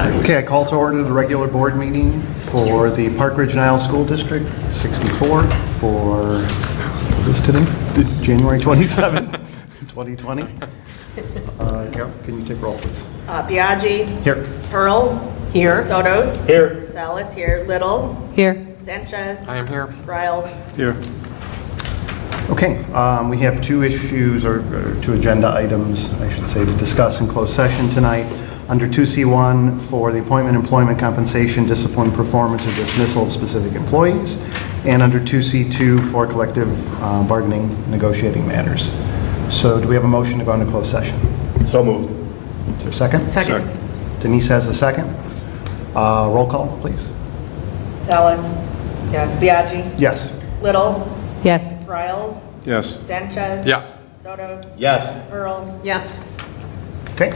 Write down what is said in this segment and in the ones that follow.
Okay, I call to order the regular board meeting for the Park Ridge-Niles School District 64 for, what is today? January 27th, 2020. Carol, can you take roll, please? Biaggi. Here. Pearl. Here. Sotos. Here. Gonzalez here. Little. Here. Sanchez. I am here. Riles. Here. Okay, we have two issues, or two agenda items, I should say, to discuss in closed session tonight. Under 2C1 for the appointment, employment, compensation, discipline, performance, or dismissal of specific employees, and under 2C2 for collective bargaining negotiating matters. So do we have a motion to go into closed session? So moved. Is there a second? Second. Denise has the second. Roll call, please. Gonzalez. Yes. Biaggi. Yes. Little. Yes. Riles. Yes. Sanchez. Yes. Sotos. Yes. Pearl. Yes. Okay.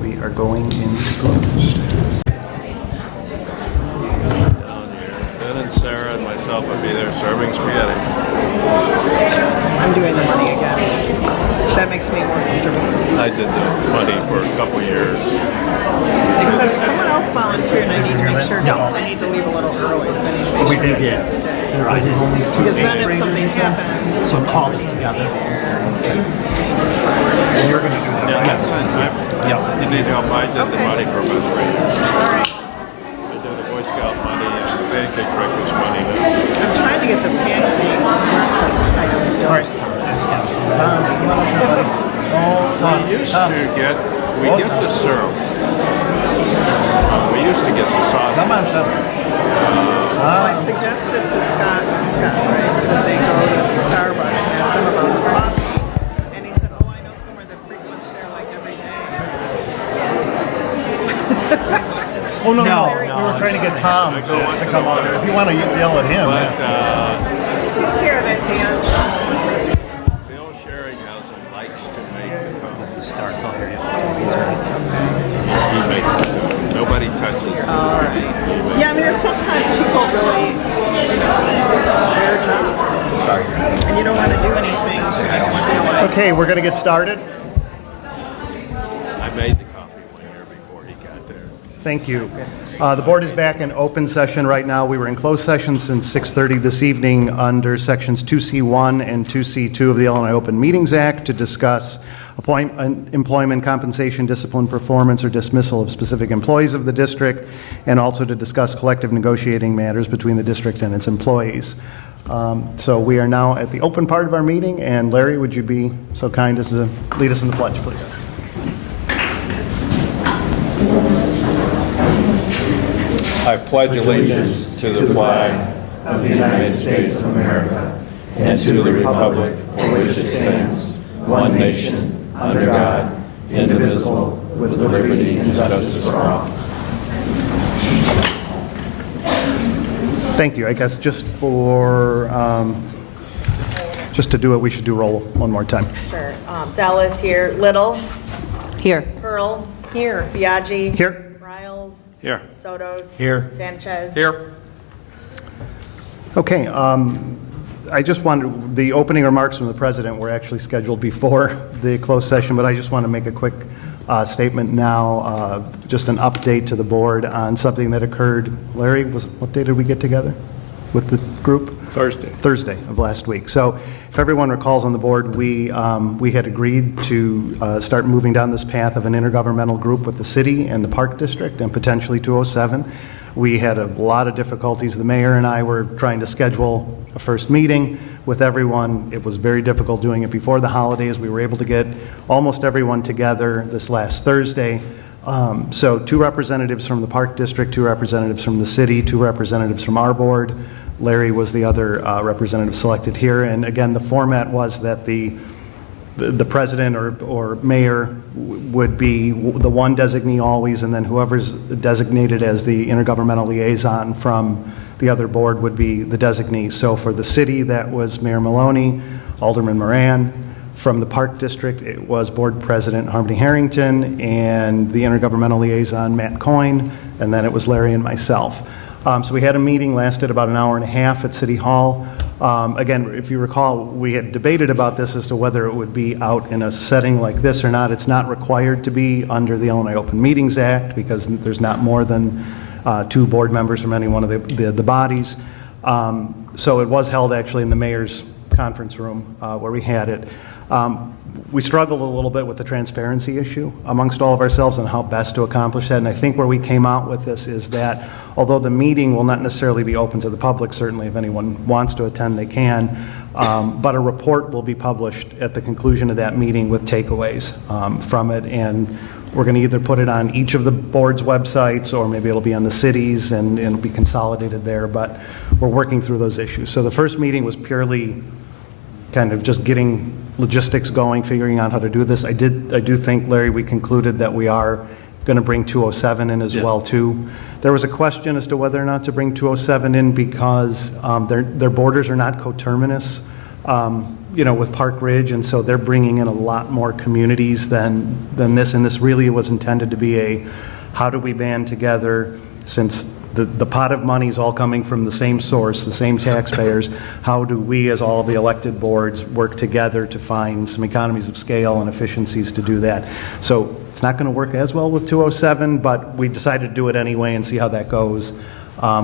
We are going into closed. Ben and Sarah and myself would be there serving spaghetti. I'm doing the money again. That makes me more comfortable. I did the money for a couple years. Except if someone else volunteered and I need to make sure, I need to leave a little early, so I need to make We sure did, I yeah. can stay. There's only two Because then if eighth something graders, happens, so call us together. And you're going to do that. Yeah, that's fine. Yeah. You need help? I did the Okay. money for about 3 years. Alright. I did the Boy Scout money and the pancake breakfast money. I'm trying to get the pancake breakfast items done. All right. Come on up here, buddy. Oh, We used to get, we get the syrup. We used to get the sauce. Come on, son. I suggested to Scott, right, that they go to Starbucks and have some of those coffee. And he said, oh, I know somewhere that frequents there like every day. Oh, no, No, We no. were trying to get Tom to come out here. If you want to yell at him. But Take care of it, Dan. Bill Sherringhausen likes to make the coffee. Start, they'll hear you. He makes it. Nobody touches it. All right. Yeah, I mean, sometimes people really, their job. Sorry. And you don't want to do anything. Okay, we're going to get started. I made the coffee one year before he got there. Thank you. The board is back in open session right now. We were in closed session since 6:30 this evening under sections 2C1 and 2C2 of the Illinois Open Meetings Act to discuss employment, compensation, discipline, performance, or dismissal of specific employees of the district, and also to discuss collective negotiating matters between the district and its employees. So we are now at the open part of our meeting, and Larry, would you be so kind as to lead us in the pledge, please? I pledge allegiance to the flag Of the United States of America and to the republic for which it stands, one nation, under God, indivisible, with liberty and justice for all. Thank you. I guess just for, just to do it, we should do roll one more time. Sure. Gonzalez here. Little. Here. Pearl. Here. Biaggi. Here. Riles. Here. Sotos. Here. Sanchez. Here. Okay, I just wanted, the opening remarks from the president were actually scheduled before the closed session, but I just want to make a quick statement now, just an update to the board on something that occurred. Larry, what day did we get together with the group? Thursday of last week. So if everyone recalls on the board, we had agreed to start moving down this path of an intergovernmental group with the city and the Park District and potentially 207. We had a lot of difficulties. The mayor and I were trying to schedule a first meeting with everyone. It was very difficult doing it before the holidays. We were able to get almost everyone together this last Thursday. So 2 representatives from the Park District, 2 representatives from the city, 2 representatives from our board. Larry was the other representative selected here. And again, the format was that the president or mayor would be the one designee always, and then whoever's designated as the intergovernmental liaison from the other board would be the designee. So for the city, that was Mayor Maloney, Alderman Moran. From the Park District, it was Board President Harmony Harrington, and the intergovernmental liaison, Matt Coyne, and then it was Larry and myself. So we had a meeting, lasted about an hour and a half at City Hall. Again, if you recall, we had debated about this as to whether it would be out in a setting like this or not. It's not required to be under the Illinois Open Meetings Act because there's not more than 2 board members from any one of the bodies. So it was held actually in the mayor's conference room where we had it. We struggled a little bit with the transparency issue amongst all of ourselves and how best to accomplish that. And I think where we came out with this is that although the meeting will not necessarily be open to the public, certainly if anyone wants to attend, they can, but a report will be published at the conclusion of that meeting with takeaways from it. And we're going to either put it on each of the board's websites or maybe it'll be on the cities and it'll be consolidated there, but we're working through those issues. So the first meeting was purely kind of just getting logistics going, figuring out how to do this. I do think, Larry, we concluded that we are going to bring 207 in as well, too. There was a question as to whether or not to bring 207 in because their borders are not coterminous, with Park Ridge, and so they're bringing in a lot more communities than this, and this really was intended to be a how do we band together since the pot of money is all coming from the same source, the same taxpayers. How do we, as all of the elected boards, work together to find some economies of scale and efficiencies to do that? So it's not going to work as well with 207, but we decided to do it anyway and see how that goes.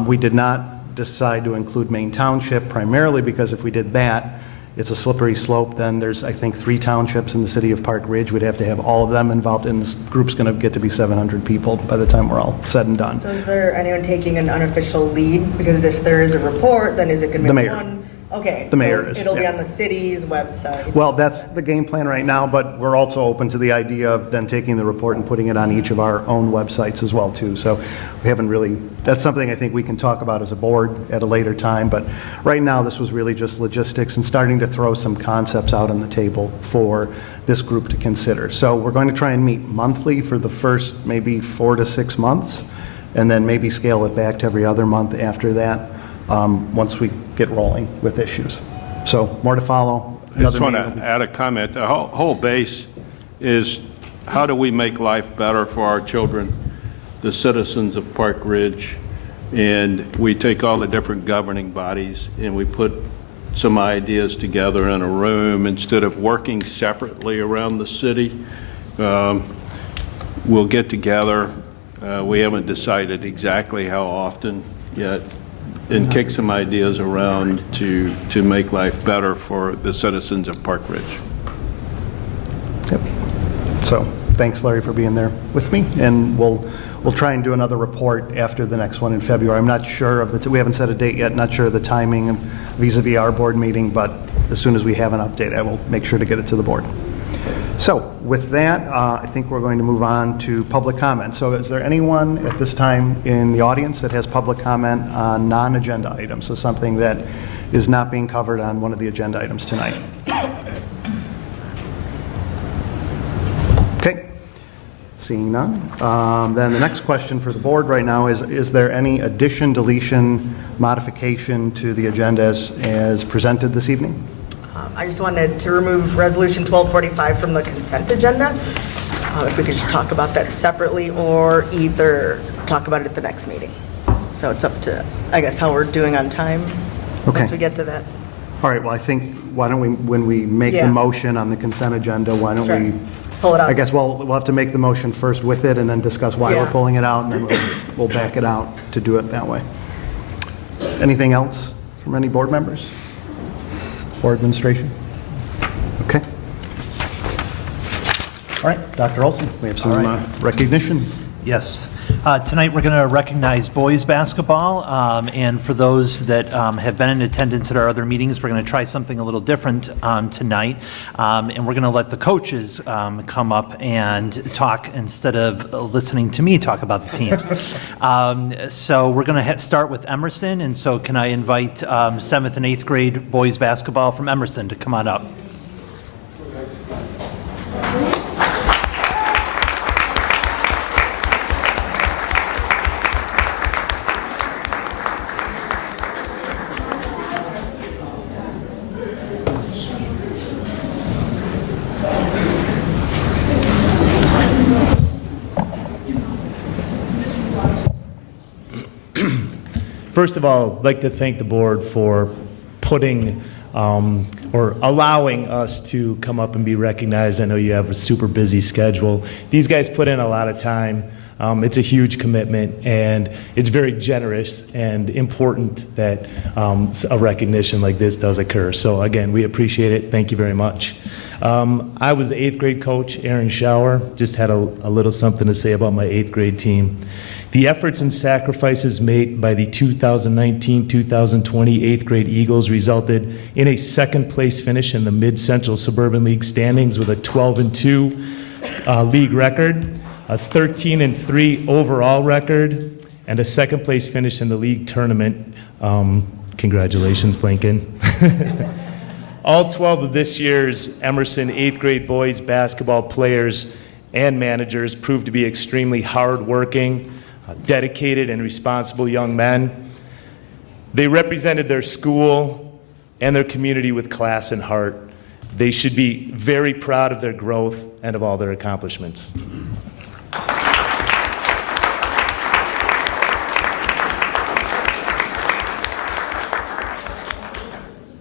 We did not decide to include Main Township primarily because if we did that, it's a slippery slope. Then there's, I think, 3 townships in the city of Park Ridge. We'd have to have all of them involved, and this group's going to get to be 700 people by the time we're all said and done. So is there anyone taking an unofficial lead? Because if there is a report, then is it going to be The mayor. one? Okay. The mayor so is, it'll be yeah. on the city's website. Well, that's the game plan right now, but we're also open to the idea of then taking the report and putting it on each of our own websites as well, too. So we haven't really, that's something I think we can talk about as a board at a later time, but right now this was really just logistics and starting to throw some concepts out on the table for this group to consider. So we're going to try and meet monthly for the first maybe 4 to 6 months, and then maybe scale it back to every other month after that. Once we get rolling with issues. So more to follow. I just want to add a comment. The whole base is how do we make life better for our children, the citizens of Park Ridge, and we take all the different governing bodies and we put some ideas together in a room instead of working separately around the city. We'll get together. We haven't decided exactly how often yet, and kick some ideas around to make life better for the citizens of Park Ridge. Yep. So thanks, Larry, for being there with me, and we'll try and do another report after the next one in February. I'm not sure of we haven't set a date yet, not sure of the timing vis-a-vis our board meeting, but as soon as we have an update, I will make sure to get it to the board. So with that, I think we're going to move on to public comment. So is there anyone at this time in the audience that has public comment on non-agenda items, so something that is not being covered on one of the agenda items tonight? Okay. Seeing none. Then the next question for the board right now is there any addition, deletion, modification to the agenda as presented this evening? I just wanted to remove Resolution 1245 from the consent agenda. If we could just talk about that separately or either talk about it at the next meeting. So it's up to, I guess, how we're doing on time Okay. once we get to that. All right, well, I think, why don't we, when we make the Yeah. motion on the consent agenda, why don't Sure. we, Pull it out. I guess we'll have to make the motion first with it and then discuss why we're Yeah. pulling it out, and then we'll back it out to do it that way. Anything else from any board members or administration? Okay. All right, Dr. Olson, we have some recognitions. Yes. Tonight, we're going to recognize boys basketball, and for those that have been in attendance at our other meetings, we're going to try something a little different tonight, and we're going to let the coaches come up and talk instead of listening to me talk about the teams. So we're going to start with Emerson, and so can I invite 7th and 8th grade boys basketball from Emerson to come on up. First of all, I'd like to thank the board for putting or allowing us to come up and be recognized. I know you have a super busy schedule. These guys put in a lot of time. It's a huge commitment, and it's very generous and important that a recognition like this does occur. So again, we appreciate it. Thank you very much. I was the 8th grade coach, Aaron Schauer. Just had a little something to say about my 8th grade team. The efforts and sacrifices made by the 2019-2020 8th grade Eagles resulted in a second-place finish in the Mid-Central Suburban League standings with a 12-2 league record, a 13-3 overall record, and a second-place finish in the league tournament. Congratulations, Lincoln. All 12 of this year's Emerson 8th grade boys basketball players and managers proved to be extremely hardworking, dedicated, and responsible young men. They represented their school and their community with class and heart. They should be very proud of their growth and of all their accomplishments.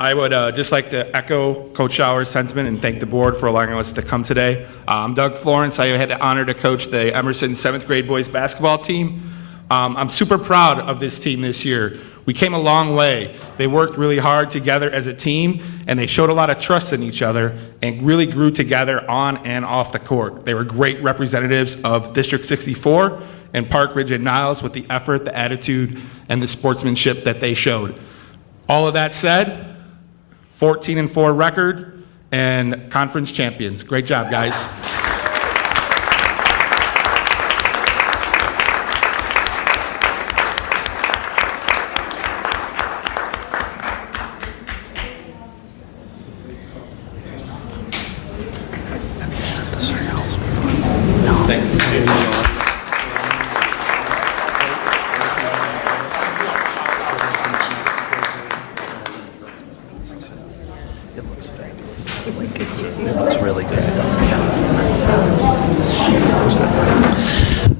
I would just like to echo Coach Schauer's sentiment and thank the board for allowing us to come today. I'm Doug Florence. I had the honor to coach the Emerson 7th grade boys basketball team. I'm super proud of this team this year. We came a long way. They worked really hard together as a team, and they showed a lot of trust in each other and really grew together on and off the court. They were great representatives of District 64 and Park Ridge-Niles with the effort, the attitude, and the sportsmanship that they showed. All of that said, 14-4 record and conference champions. Great job, guys.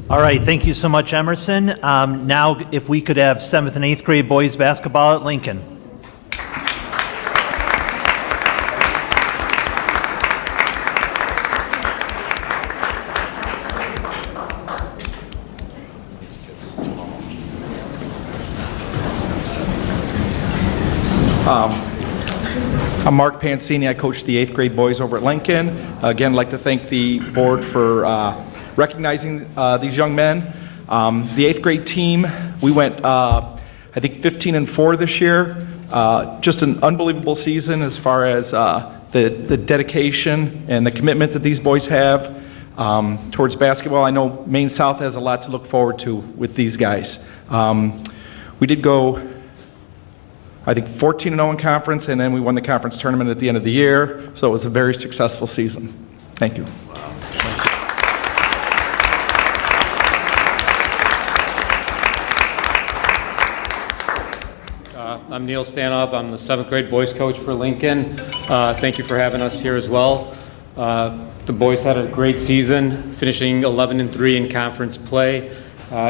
All right, thank you so much, Emerson. Now, if we could have 7th and 8th grade boys basketball at Lincoln. I'm Mark Pansini. I coach the 8th grade boys over at Lincoln. Again, I'd like to thank the board for recognizing these young men. The 8th grade team, we went, I think, 15-4 this year. Just an unbelievable season as far as the dedication and the commitment that these boys have towards basketball. I know Maine South has a lot to look forward to with these guys. We did go, I think, 14-0 in conference, and then we won the conference tournament at the end of the year. So it was a very successful season. Thank you. I'm Neil Stanoff. I'm the 7th grade boys coach for Lincoln. Thank you for having us here as well. The boys had a great season, finishing 11-3 in conference play.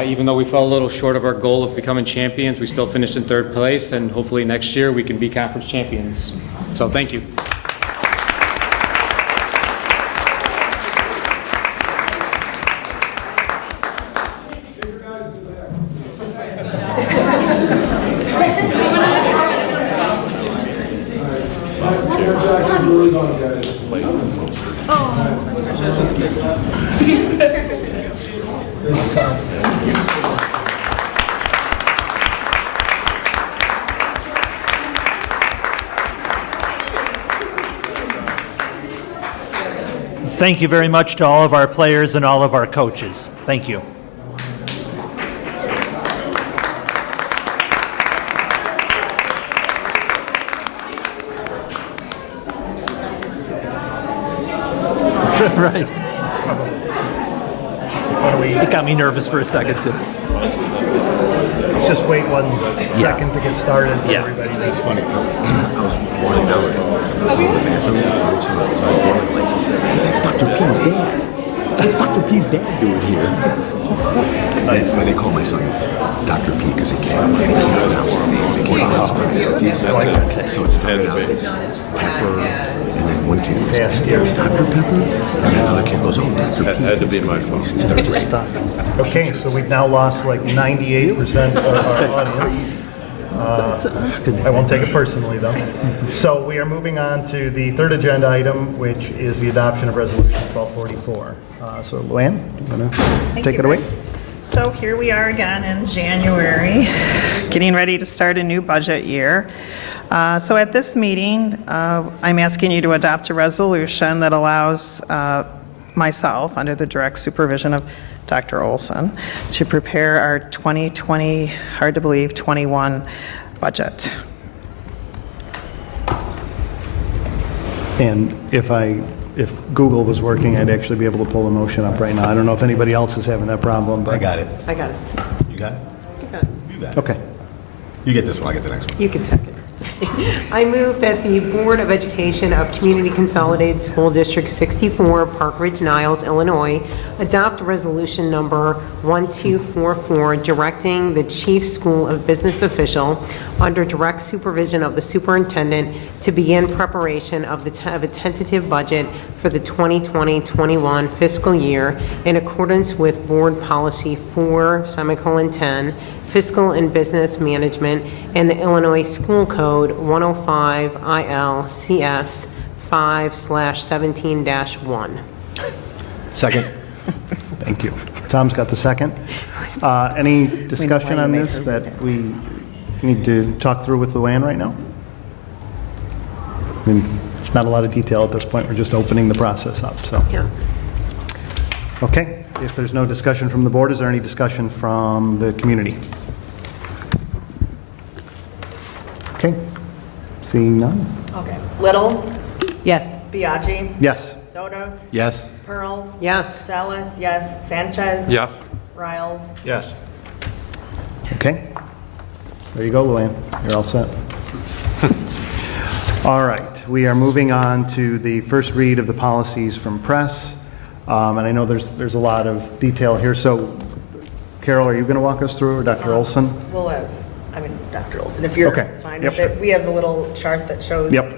Even though we fell a little short of our goal of becoming champions, we still finished in 3rd place, and hopefully next year we can be conference champions. So thank you. Thank you very much to all of our players and all of our coaches. Thank you. Right. It got me nervous for a second, too. Let's just wait 1 second to get started. Yeah. Everybody. It's funny. I was walking down the bathroom. That's Dr. King's dad. What's Dr. P's dad doing here? They call my son Dr. P because he came. So it's Pepper, and then one kid goes, Dr. Pepper, and another kid goes, oh, Dr. P. Had to be my phone. Okay, so we've now lost like 98% of our audience. I won't take it personally, though. So we are moving on to the third agenda item, which is the adoption of Resolution 1244. So Luann, you want to take it away? So here we are again in January, getting ready to start a new budget year. So at this meeting, I'm asking you to adopt a resolution that allows myself, under the direct supervision of Dr. Olson, to prepare our 2020, hard to believe, 21 budget. And if Google was working, I'd actually be able to pull the motion up right now. I don't know if anybody else is having that problem, but. I got it. I got it. You got it? You got it. You got it. Okay. You get this one, I get the next one. You can second. I move that the Board of Education of Community Consolidated School District 64, Park Ridge-Niles, Illinois, adopt resolution number 1244, directing the Chief School of Business official, under direct supervision of the superintendent, to begin preparation of a tentative budget for the 2020-21 fiscal year in accordance with Board Policy 4:10, Fiscal and Business Management, and the Illinois School Code 105 ILCS 5/17-1. Second. Thank you. Tom's got the second. Any discussion on this that we need to talk through with Luann right now? I mean, there's not a lot of detail at this point. We're just opening the process up, so. Yeah. Okay. If there's no discussion from the board, is there any discussion from the community? Okay. Seeing none? Okay. Little, Yes. Biaggi, Yes. Sotos, Yes. Pearl, Yes. Salas, yes. Sanchez. Yes. Riles. Yes. Okay. There you go, Luann. You're all set. All right. We are moving on to the first read of the policies from press. And I know there's a lot of detail here. So, Carol, are you going to walk us through, or Dr. Olson? We'll have, Dr. Olson, if you're Okay. fine Yep. with it. We have a little chart that shows. Yep. Yeah.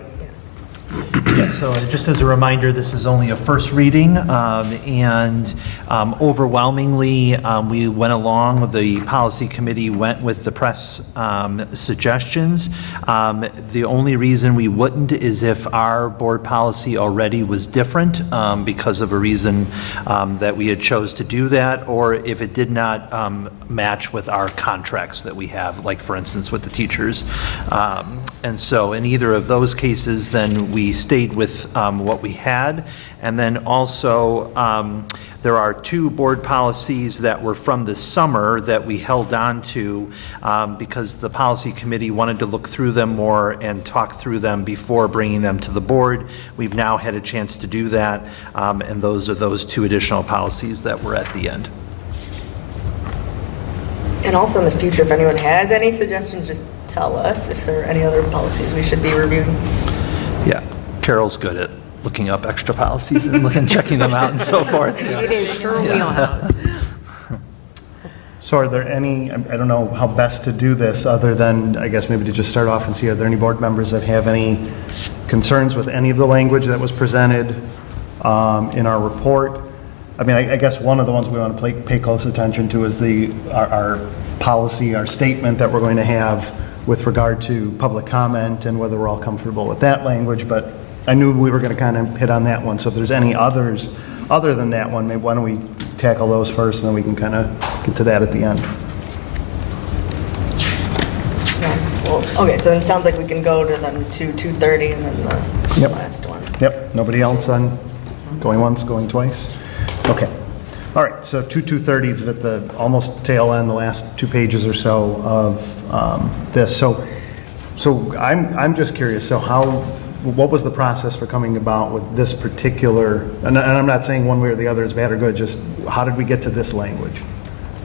Yeah, so just as a reminder, this is only a first reading, and overwhelmingly, we went along, the policy committee went with the press suggestions. The only reason we wouldn't is if our board policy already was different because of a reason that we had chose to do that, or if it did not match with our contracts that we have, like for instance with the teachers. And so in either of those cases, then we stayed with what we had. And then also, there are two board policies that were from the summer that we held on to because the policy committee wanted to look through them more and talk through them before bringing them to the board. We've now had a chance to do that, and those are those two additional policies that were at the end. And also in the future, if anyone has any suggestions, just tell us if there are any other policies we should be reviewing. Yeah, Carol's good at looking up extra policies and checking them out and so forth. Yeah. It is her wheelhouse. So are there any, I don't know how best to do this, other than, I guess, maybe to just start off and see, are there any board members that have any concerns with any of the language that was presented in our report? I mean, I guess one of the ones we want to pay close attention to is our policy, our statement that we're going to have with regard to public comment and whether we're all comfortable with that language, but I knew we were going to kind of hit on that one. So if there's any others other than that one, maybe why don't we tackle those first and then we can kind of get to that at the end. Yeah. Well, okay, so it sounds like we can go to then to 2:30 and then the Yep. last one. Yep, nobody else on going once, going twice? Okay. All right, so 2:30 is at the almost tail end, the last 2 pages or so of this. So I'm just curious, so what was the process for coming about with this particular, and I'm not saying one way or the other is bad or good, just how did we get to this language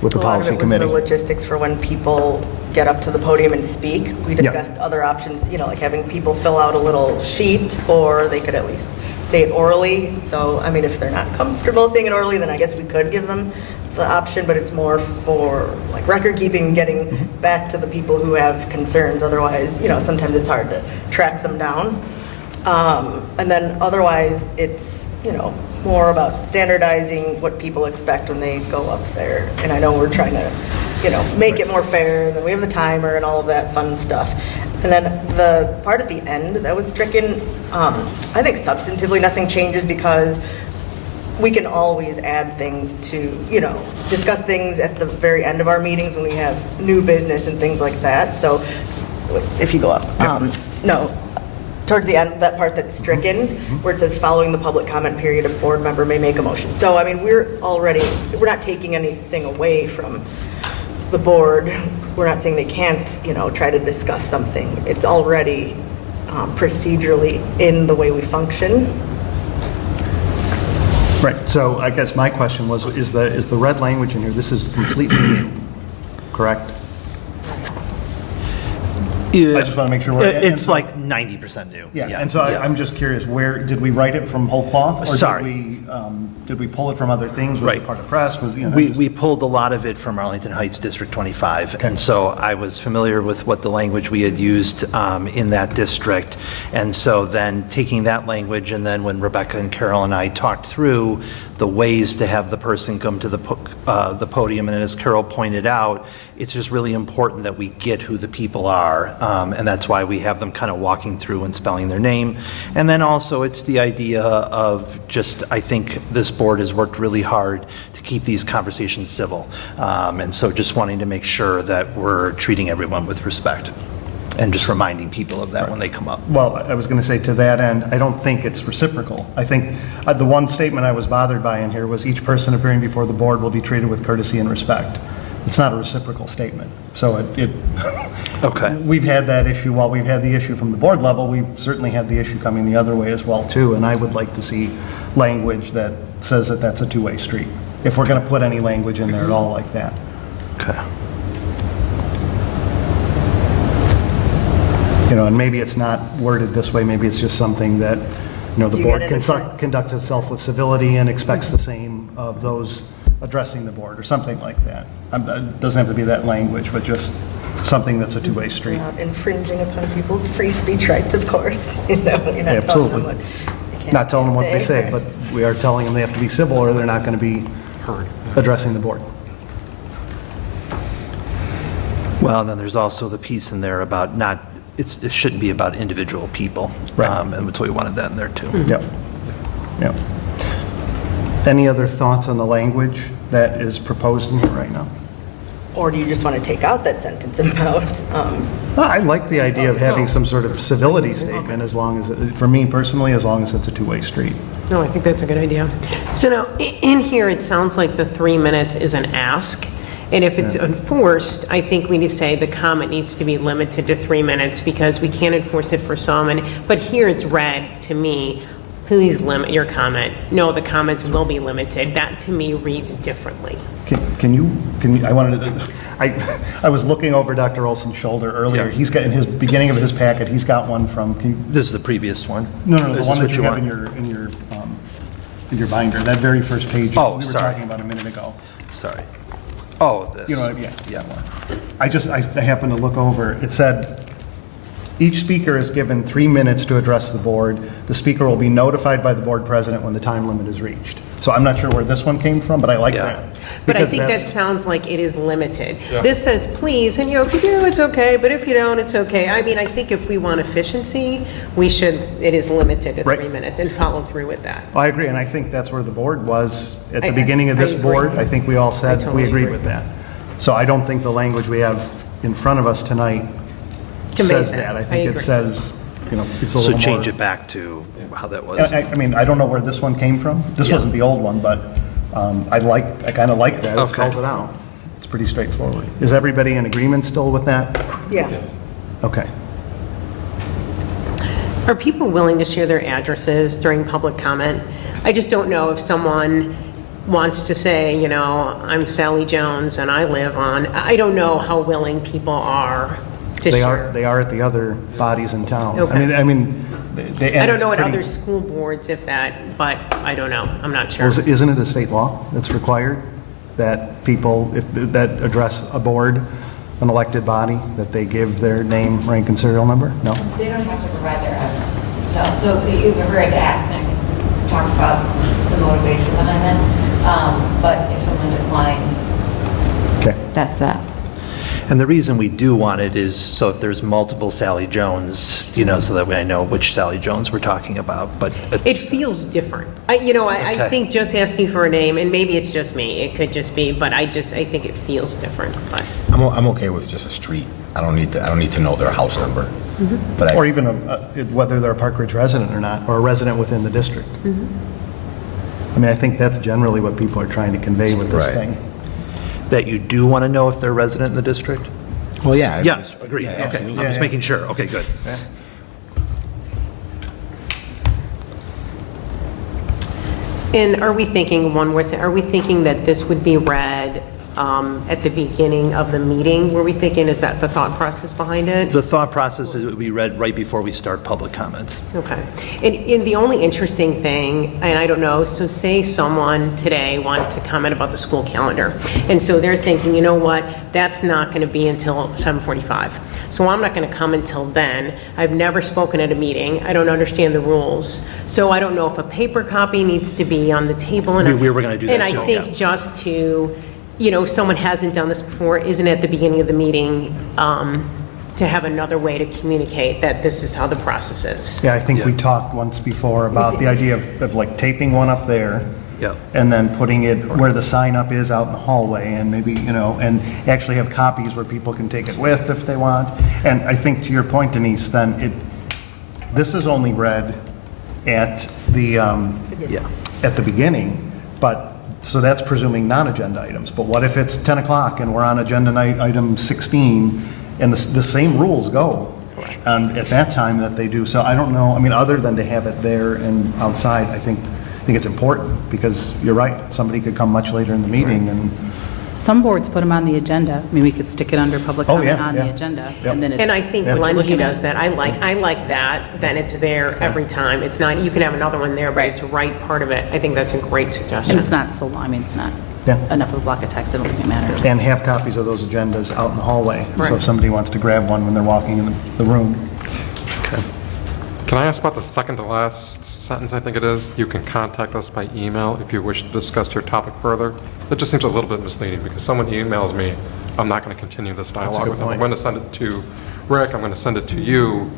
with the policy committee? A lot of it was the logistics for when people get up to the podium and speak. We discussed other options, like having people fill out a little sheet, or they could at least say it orally. So, I mean, if they're not comfortable saying it orally, then I guess we could give them the option, but it's more for like record keeping and getting back to the people who have concerns. Otherwise, sometimes it's hard to track them down. And then otherwise, it's, more about standardizing what people expect when they go up there. And I know we're trying to, make it more fair, and then we have the timer and all of that fun stuff. And then the part at the end that was stricken, I think substantively nothing changes because we can always add things to, discuss things at the very end of our meetings when we have new business and things like that. So if you go up, no. Towards the end, that part that's stricken, where it says following the public comment period, a board member may make a motion. So, I mean, we're not taking anything away from the board. We're not saying they can't, try to discuss something. It's already procedurally in the way we function. Right, so I guess my question was, is the red language in here, this is completely new, correct? I just want to make sure It's like 90% new. Yeah, and so I'm just curious, where, did we write it from whole cloth? Or Sorry. Did we pull it from other things? Was it part of press? We pulled a lot of it from Arlington Heights District 25, and so I was familiar with what the language we had used in that district, and so then taking that language, and then when Rebecca and Carol and I talked through the ways to have the person come to the podium, and as Carol pointed out, it's just really important that we get who the people are, and that's why we have them kind of walking through and spelling their name. And then also it's the idea of just, I think this board has worked really hard to keep these conversations civil, and so just wanting to make sure that we're treating everyone with respect and just reminding people of that when they come up. Well, I was going to say, to that end, I don't think it's reciprocal. I think the one statement I was bothered by in here was each person appearing before the board will be treated with courtesy and respect. It's not a reciprocal statement. So Okay. We've had that issue. While we've had the issue from the board level, we've certainly had the issue coming the other way as well, too. And I would like to see language that says that that's a two-way street, if we're going to put any language in there at all like that. Okay. And maybe it's not worded this way, maybe it's just something that, the You board get it, conducts itself with civility and expects the same of those addressing the board, or something like that. It doesn't have to be that language, but just something that's a two-way street. Not infringing upon people's free speech rights, of course. You're not telling Absolutely. them what they can. Not telling them what they say, Right. but we are telling them they have to be civil or they're not going to be addressing the board. Well, and then there's also the piece in there about it shouldn't be about individual people. Right. And so we wanted that in there too. Yep. Yep. Any other thoughts on the language that is proposed in here right now? Or do you just want to take out that sentence about, I like the idea of having some sort of civility statement, as long as, for me personally, as long as it's a two-way street. No, I think that's a good idea. So now, in here, it sounds like the 3 minutes is an ask. And if it's enforced, I think we need to say the comment needs to be limited to 3 minutes because we can't enforce it for some. But here it's read to me, please limit your comment. No, the comments will be limited. That to me reads differently. Can you, I wanted to, I was looking over Dr. Olson's shoulder earlier. Yeah. He's got, in his beginning of his packet, he's got one from, This is the previous one? no, Is the this one that what you have want? in your binder, that very first page Oh, we were sorry. talking about a minute ago. Sorry. Oh, this. You know, yeah. I happened to look over, it said, each speaker is given 3 minutes to address the board. The speaker will be notified by the board president when the time limit is reached. So I'm not sure where this one came from, but I like Yeah. that. But I because think that that's- sounds like it is limited. This says please, and if you do, it's okay, but if you don't, it's okay. I mean, I think if we want efficiency, it is limited to Right. 3 minutes and follow through with that. I agree, and I think that's where the board was at the I beginning of this agree. board. I think we all said totally we agreed agree. with that. So I don't think the language we have in front of us tonight Conveys says that. that. I I think it agree. says, it's a So little more. change it back to how that was. I mean, I don't know where this one came from. This Yeah. wasn't the old one, but I kind of like that. It Okay. spells it out. It's pretty straightforward. Is everybody in agreement still with that? yeah. Okay. Are people willing to share their addresses during public comment? I just don't know if someone wants to say, I'm Sally Jones and I live on, I don't know how willing people are to They share. are at the other bodies in town. Okay. I mean, I don't know at other school boards if that, but I don't know. I'm not sure. Well, isn't it a state law that's required that people, that address a board, an elected body, that they give their name, rank, and serial number? No? They don't have to provide their address. No, so you have a right to ask them, talk about the motivation behind that. But if someone declines, Okay. that's that. And the reason we do want it is so if there's multiple Sally Jones, so that way I know which Sally Jones we're talking about, but. It feels different. I Okay. think just asking for a name, and maybe it's just me, it could just be, but I think it feels different, but. I'm okay with just a street. I don't need to know their house number. But Or even whether they're a Park Ridge resident or not, or a resident within the district. I mean, I think that's generally what people are trying to convey with this Right. thing. That you do want to know if they're resident in the district? well, yeah. Yes, agreed. Yeah, Okay, absolutely. I'm just making sure. Okay, good. And are we thinking are we thinking that this would be read at the beginning of the meeting? Were we thinking, is that the thought process behind it? The thought process is it would be read right before we start public comments. Okay. And the only interesting thing, and I don't know, so say someone today wanted to comment about the school calendar, and so they're thinking, you know what, that's not going to be until 7:45. So I'm not going to come until then. I've never spoken at a meeting. I don't understand the rules. So I don't know if a paper copy needs to be on the table. We were gonna do that And I too, think yeah. just to, if someone hasn't done this before, isn't at the beginning of the meeting, to have another way to communicate that this is how the process is. Yeah, I think we talked once before about the idea of like taping one up there. Yeah. And then putting it where the sign up is out in the hallway, and maybe, and actually have copies where people can take it with if they want. And I think to your point, Denise, then this is only read at the, at the beginning, but, so that's presuming non-agenda items. But what if it's 10 o'clock and we're on agenda item 16, and the same rules go? And at that time that they do, so I don't know, I mean, other than to have it there and outside, I think it's important, because you're right, somebody could come much later in the meeting and. Some boards put them on the agenda. I mean, we could stick it under public Oh, comment yeah, on yeah. the agenda, Yep. and then it's. And I think Yeah. Glenview does that. I like that, then it's there every time. It's not, you can have another one there, but it's right part of it. I think that's a great suggestion. And it's not so long, I mean, it's not Yeah. enough of a block of text, I don't think it matters. And have copies of those agendas out in the hallway. So Right. if somebody wants to grab one when they're walking in the room. Can I ask about the second to last sentence, I think it is? You can contact us by email if you wish to discuss your topic further. That just seems a little bit misleading, because someone emails me, I'm not going to continue this dialogue good with them. I'm point. going to send it to Rick, I'm going to send it to you,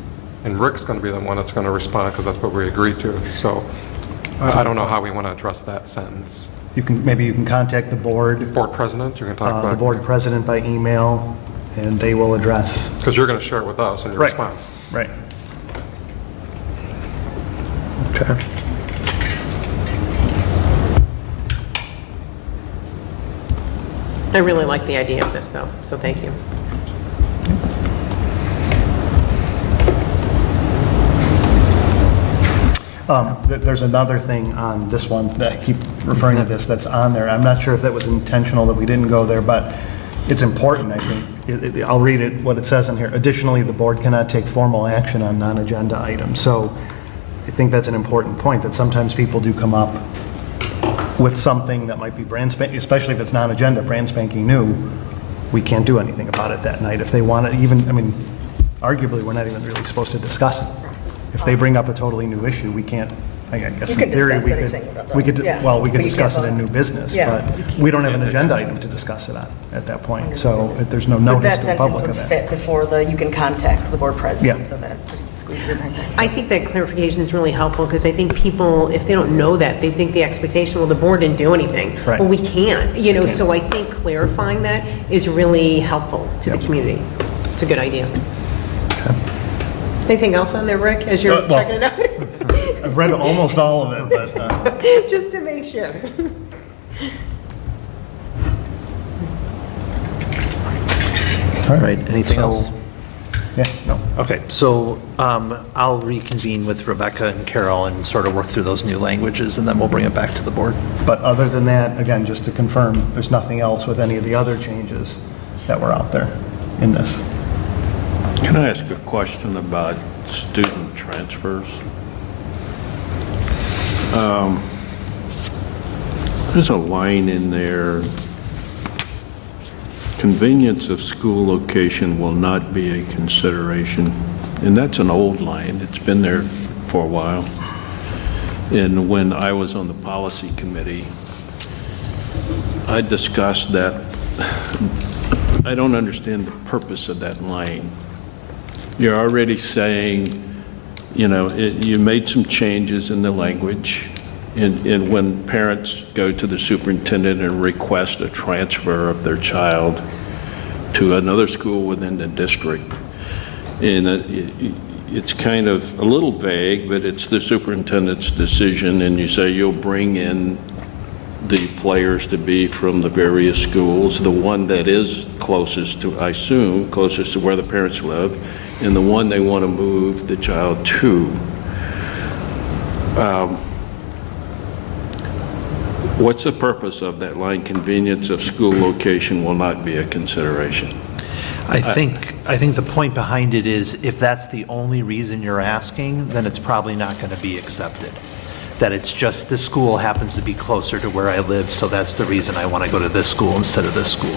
and Rick's going to be the one that's going to respond, because that's what we agreed to. So I don't know how we want to address that sentence. Maybe you can contact the board, Board president, you can talk about. the board president by email, and they will address. Because you're going to share it with us in your Right. response. Right. Okay. I really like the idea of this, though, so thank you. There's another thing on this one, that I keep referring to this, that's on there. I'm not sure if that was intentional that we didn't go there, but it's important, I think. I'll read it, what it says in here. Additionally, the board cannot take formal action on non-agenda items. So I think that's an important point, that sometimes people do come up with something that might be brand spanking, especially if it's non-agenda, brand spanking new. We can't do anything about it that night. If they want to even, I mean, arguably, we're not even really supposed to discuss it. If they bring up a totally new issue, we can't, I guess You in can theory, discuss anything about that. we could, Yeah. well, we could But you discuss it can't in new vote. business, Yeah. but we don't have an agenda item to discuss it on at that point. So if there's no But notice that to the sentence public would of that. fit before you can contact the board Yeah. president, so that just squeezes it in there. I think that clarification is really helpful, because I think people, if they don't know that, they think the expectation, well, the board didn't do anything. Right. Well, we can't, so I think clarifying that is really helpful to the community. It's a good idea. Anything else on there, Rick, as you're Well, checking it out? I've read almost all of it, but Just to make sure. All right, anything else? yeah, no. Okay, so I'll reconvene with Rebecca and Carol and sort of work through those new languages, and then we'll bring it back to the board. But other than that, again, just to confirm, there's nothing else with any of the other changes that were out there in this. Can I ask a question about student transfers? There's a line in there, convenience of school location will not be a consideration. And that's an old line. It's been there for a while. And when I was on the policy committee, I discussed that. I don't understand the purpose of that line. You're already saying, you know, you made some changes in the language, and when parents go to the superintendent and request a transfer of their child to another school within the district, and it's kind of a little vague, but it's the superintendent's decision, and you say you'll bring in the players to be from the various schools, the one that is closest to, I assume, closest to where the parents live, and the one they want to move the child to. What's the purpose of that line? Convenience of school location will not be a consideration. I think the point behind it is if that's the only reason you're asking, then it's probably not going to be accepted. That it's just this school happens to be closer to where I live, so that's the reason I want to go to this school instead of this school.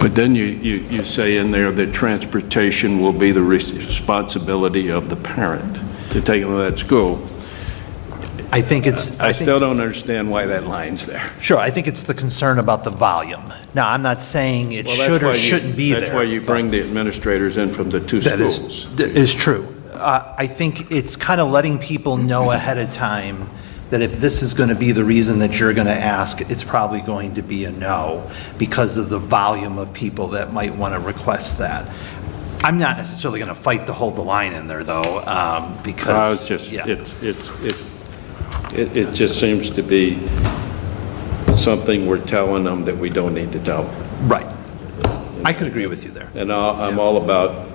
But then you say in there that transportation will be the responsibility of the parent to take them to that school. I think it's... I still don't understand why that line's there. Sure, I think it's the concern about the volume. Now, I'm not saying it should or shouldn't be there. That's why you bring the administrators in from the two schools. That is true. I think it's kind of letting people know ahead of time that if this is going to be the reason that you're going to ask, it's probably going to be a no because of the volume of people that might want to request that. I'm not necessarily going to fight to hold the line in there, though, because... It's just, it just seems to be something we're telling them that we don't need to tell them. Right. I could agree with you there. And I'm all about,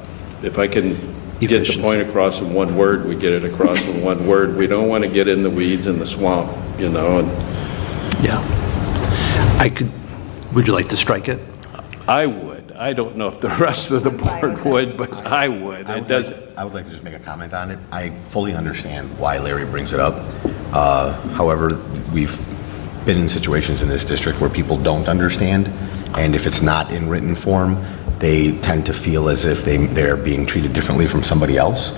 if I can get the point across in one word, we get it across in one word. We don't want to get in the weeds in the swamp, you know. Yeah. Would you like to strike it? I would. I don't know if the rest of the board would, but I would. I would like to just make a comment on it. I fully understand why Larry brings it up. However, we've been in situations in this district where people don't understand, and if it's not in written form, they tend to feel as if they're being treated differently from somebody else.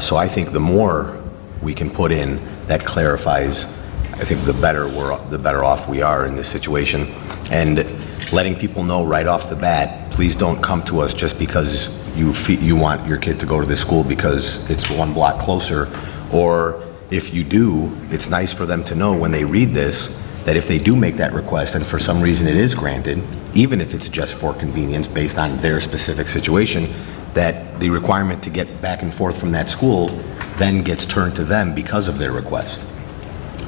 So I think the more we can put in that clarifies, I think the better off we are in this situation. And letting people know right off the bat, please don't come to us just because you want your kid to go to this school because it's one block closer. Or if you do, it's nice for them to know when they read this that if they do make that request and for some reason it is granted, even if it's just for convenience based on their specific situation, that the requirement to get back and forth from that school then gets turned to them because of their request.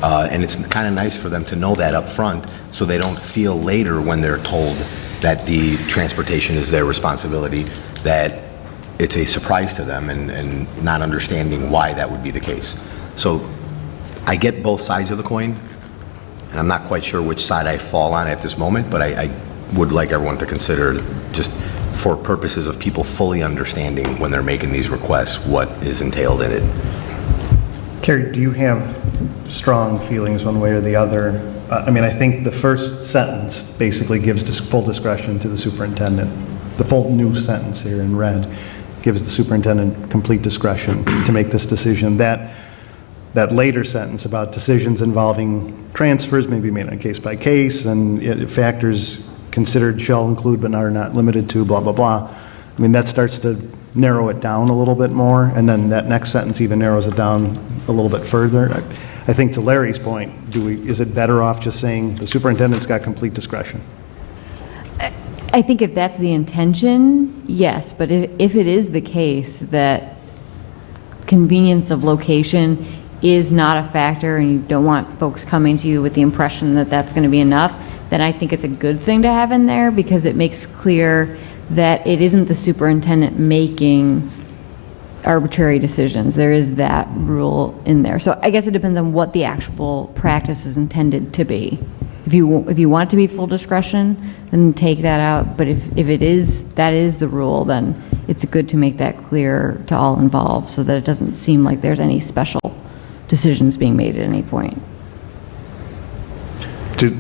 And it's kind of nice for them to know that up front so they don't feel later when they're told that the transportation is their responsibility, that it's a surprise to them and not understanding why that would be the case. So I get both sides of the coin, and I'm not quite sure which side I fall on at this moment, but I would like everyone to consider, just for purposes of people fully understanding when they're making these requests, what is entailed in it. Carrie, do you have strong feelings one way or the other? I mean, I think the first sentence basically gives full discretion to the superintendent. The full new sentence here in red gives the superintendent complete discretion to make this decision. That later sentence about decisions involving transfers may be made on a case by case, and factors considered shall include but are not limited to, blah, blah, blah. I mean, that starts to narrow it down a little bit more, and then that next sentence even narrows it down a little bit further. I think to Larry's point, is it better off just saying the superintendent's got complete discretion? I think if that's the intention, yes, but if it is the case that convenience of location is not a factor and you don't want folks coming to you with the impression that that's going to be enough, then I think it's a good thing to have in there because it makes clear that it isn't the superintendent making arbitrary decisions. There is that rule in there. So I guess it depends on what the actual practice is intended to be. If you want it to be full discretion, then take that out. But if that is the rule, then it's good to make that clear to all involved so that it doesn't seem like there's any special decisions being made at any point.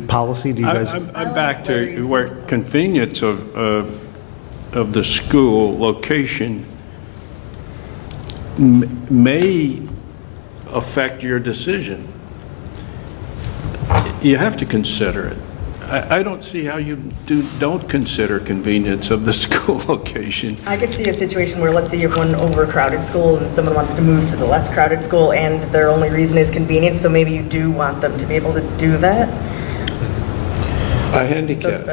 Policy, do you guys? I'm back to where convenience of the school location may affect your decision. You have to consider it. I don't see how you don't consider convenience of the school location. I could see a situation where, let's say you have one overcrowded school and someone wants to move to the less crowded school and their only reason is convenience, so maybe you do want them to be able to do that. A handicapped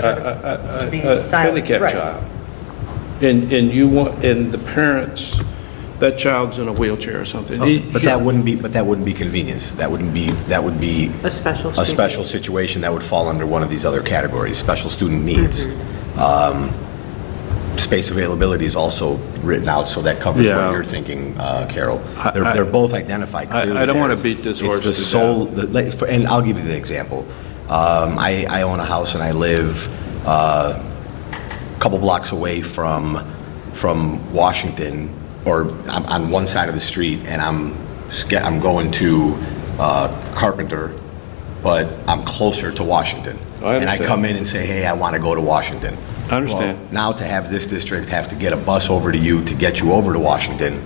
Right. child. And you want, and the parents, that child's in a wheelchair or something. But that wouldn't be convenience. That would be A special a special situation that would fall under one of these other categories, special student needs. Space availability is also written out, so that covers what you're thinking, Carol. They're both identified clearly. I don't there. want to beat this horse It's the to sole, death. and I'll give you the example. I own a house and I live a couple blocks away from Washington, or I'm on one side of the street, and I'm going to Carpenter, but I'm closer to Washington. I and I understand. come in and say, hey, I want to go to Washington. I understand. Well, now to have this district have to get a bus over to you to get you over to Washington,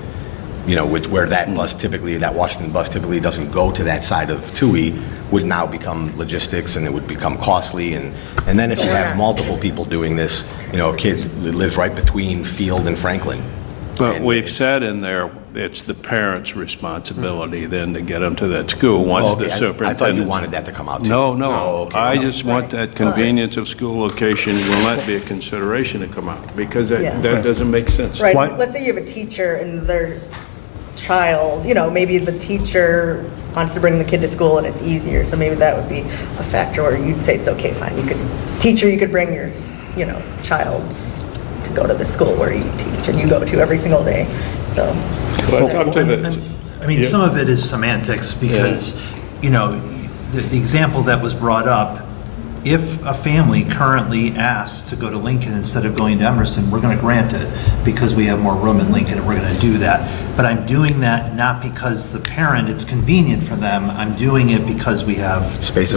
where that bus typically, that Washington bus typically doesn't go to that side of Toohey, would now become logistics, and it would become costly. And then if you have multiple people doing this, a kid that lives right between Field and Franklin. But we've said in there, it's the parents' responsibility then to get them to that school once the superintendent. I thought you wanted that to come out too. No. Oh, okay. I just want that convenience of school location will not be a consideration to come out, because that doesn't make sense. Right, let's say you have a teacher and their child, maybe the teacher wants to bring the kid to school and it's easier, so maybe that would be a factor where you'd say it's okay, fine. You could bring your, child to go to the school where you teach and you go to every single day, so. But it's up to the. I mean, some of it is semantics because, the example that was brought up, if a family currently asks to go to Lincoln instead of going to Emerson, we're going to grant it because we have more room in Lincoln and we're going to do that. But I'm doing that not because the parent, it's convenient for them. I'm doing it because we have space.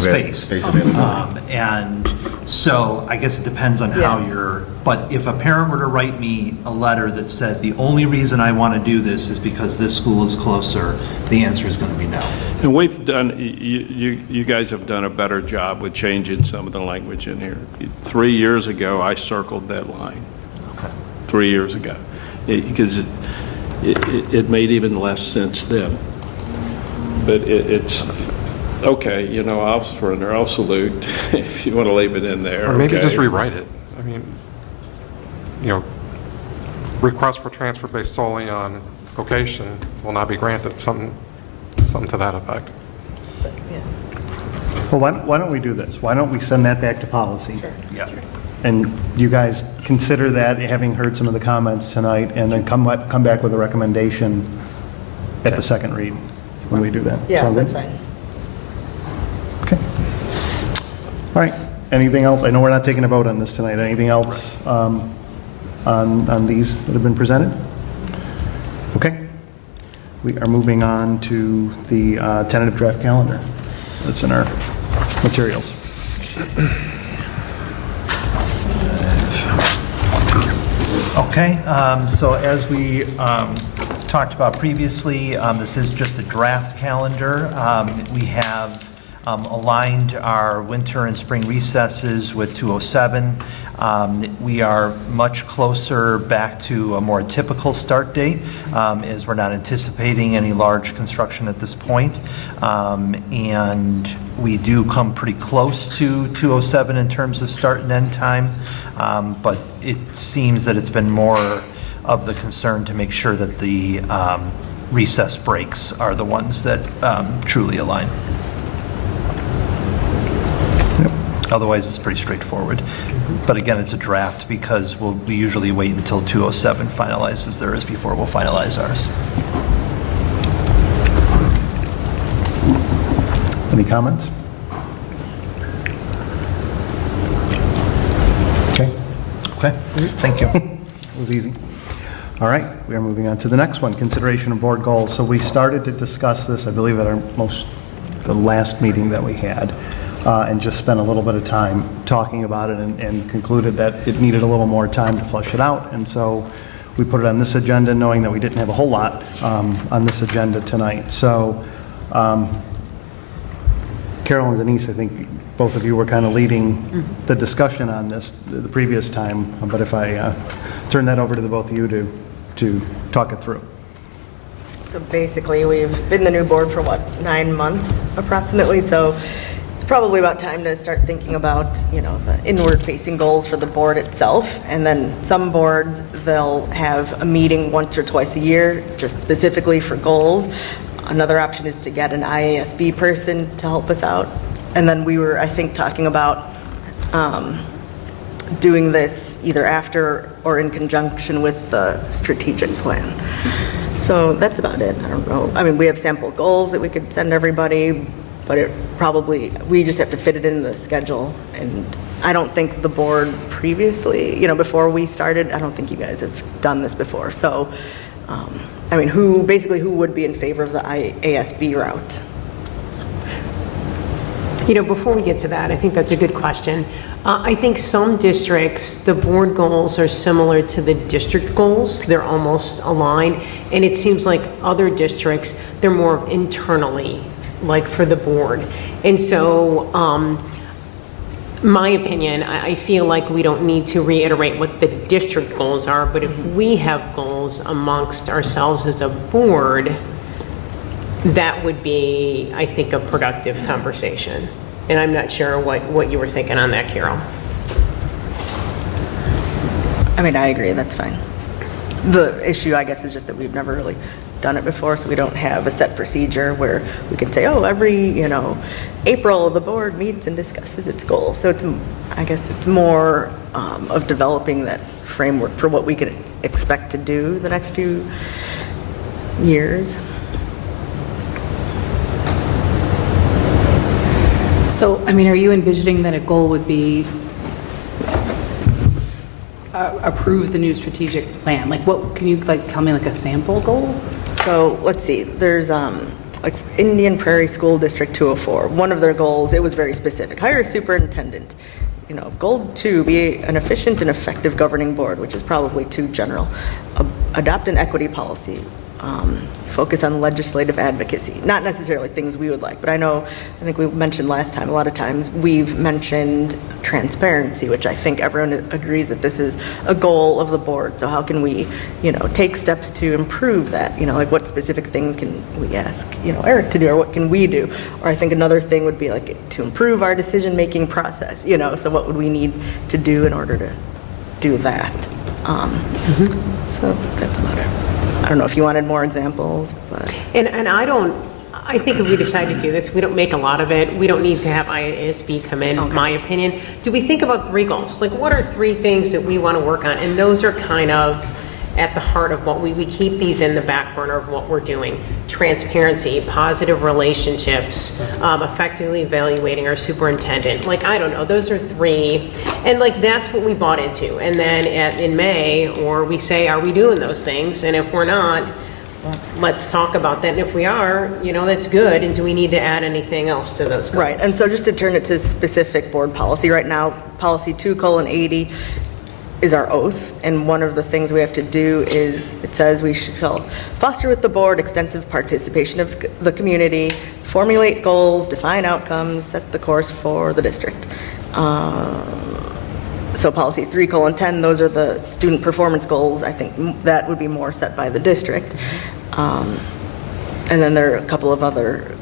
And so I guess it depends on how but if a parent were to write me a letter that said, the only reason I want to do this is because this school is closer, the answer is going to be no. And we've done, you guys have done a better job with changing some of the language in here. 3 years ago, I circled that line. Okay. 3 years ago. Because it made even less sense then. But it's, okay, I'll salute if you want to leave it in there. Or maybe okay. just rewrite it. I mean, request for transfer based solely on vocation will not be granted, something to that effect. Well, why don't we do this? Why don't we send that back to policy? Sure. Yeah. And you guys consider that, having heard some of the comments tonight, and then come back with a recommendation at the second read when we do that. Yeah, Sound good? that's fine. Okay. All right. Anything else? I know we're not taking a vote on this tonight. Anything else on these that have been presented? Okay. We are moving on to the tentative draft calendar that's in our materials. Okay, so as we talked about previously, this is just a draft calendar. We have aligned our winter and spring recesses with 207. We are much closer back to a more typical start date, as we're not anticipating any large construction at this point. And we do come pretty close to 207 in terms of start and end time, but it seems that it's been more of the concern to make sure that the recess breaks are the ones that truly align. Otherwise, it's pretty straightforward. But again, it's a draft because we usually wait until 207 finalizes theirs before we'll finalize ours. Any comments? Okay, thank you. It was easy. All right, we are moving on to the next one, consideration of board goals. So we started to discuss this, I believe, at the last meeting that we had, and just spent a little bit of time talking about it and concluded that it needed a little more time to flesh it out. And so we put it on this agenda, knowing that we didn't have a whole lot on this agenda tonight. So Carol and Denise, I think both of you were kind of leading the discussion on this the previous time, but if I turn that over to the both of you to talk it through. So basically, we've been the new board for, 9 months approximately, so it's probably about time to start thinking about, the inward-facing goals for the board itself. And then some boards, they'll have a meeting once or twice a year, just specifically for goals. Another option is to get an IASB person to help us out. And then we were, I think, talking about doing this either after or in conjunction with the strategic plan. So that's about it. I don't know. I mean, we have sample goals that we could send everybody, but we just have to fit it in the schedule. And I don't think the board previously, before we started, I don't think you guys have done this before. So, I mean, who would be in favor of the IASB route? Before we get to that, I think that's a good question. I think some districts, the board goals are similar to the district goals. They're almost aligned. And it seems like other districts, they're more of internally, like for the board. And so, my opinion, I feel like we don't need to reiterate what the district goals are, but if we have goals amongst ourselves as a board, that would be, I think, a productive conversation. And I'm not sure what you were thinking on that, Carol. I mean, I agree, that's fine. The issue, I guess, is just that we've never really done it before, so we don't have a set procedure where we can say, every, April, the board meets and discusses its goals. So I guess it's more of developing that framework for what we can expect to do the next few years. So, I mean, are you envisioning that a goal would be approve the new strategic plan? Like, what, can you tell me a sample goal? So let's see, there's Indian Prairie School District 204. One of their goals, it was very specific, hire a superintendent. Goal 2, be an efficient and effective governing board, which is probably too general. Adopt an equity policy. Focus on legislative advocacy. Not necessarily things we would like, but I think we mentioned last time, a lot of times we've mentioned transparency, which I think everyone agrees that this is a goal of the board. So how can we, take steps to improve that? What specific things can we ask, Eric to do, or what can we do? Or I think another thing would be to improve our decision-making process, so what would we need to do in order to do that? So that's about it. I don't know if you wanted more examples, but. And I think if we decide to do this, we don't make a lot of it. We don't need to have IASB come in my opinion. Do we think about 3 goals? What are 3 things that we want to work on? And those are kind of at the heart of what we keep these in the back burner of what we're doing. Transparency, positive relationships, effectively evaluating our superintendent. I don't know, those are 3. And that's what we bought into. And then in May, or we say, are we doing those things? And if we're not, let's talk about that. And if we are, that's good. And do we need to add anything else to those goals? Right, and so just to turn it to specific board policy, right now, policy 2:80 is our oath, and one of the things we have to do is, it says we shall foster with the board extensive participation of the community, formulate goals, define outcomes, set the course for the district. So policy 3:10, those are the student performance goals. I think that would be more set by the district. And then there are a couple of other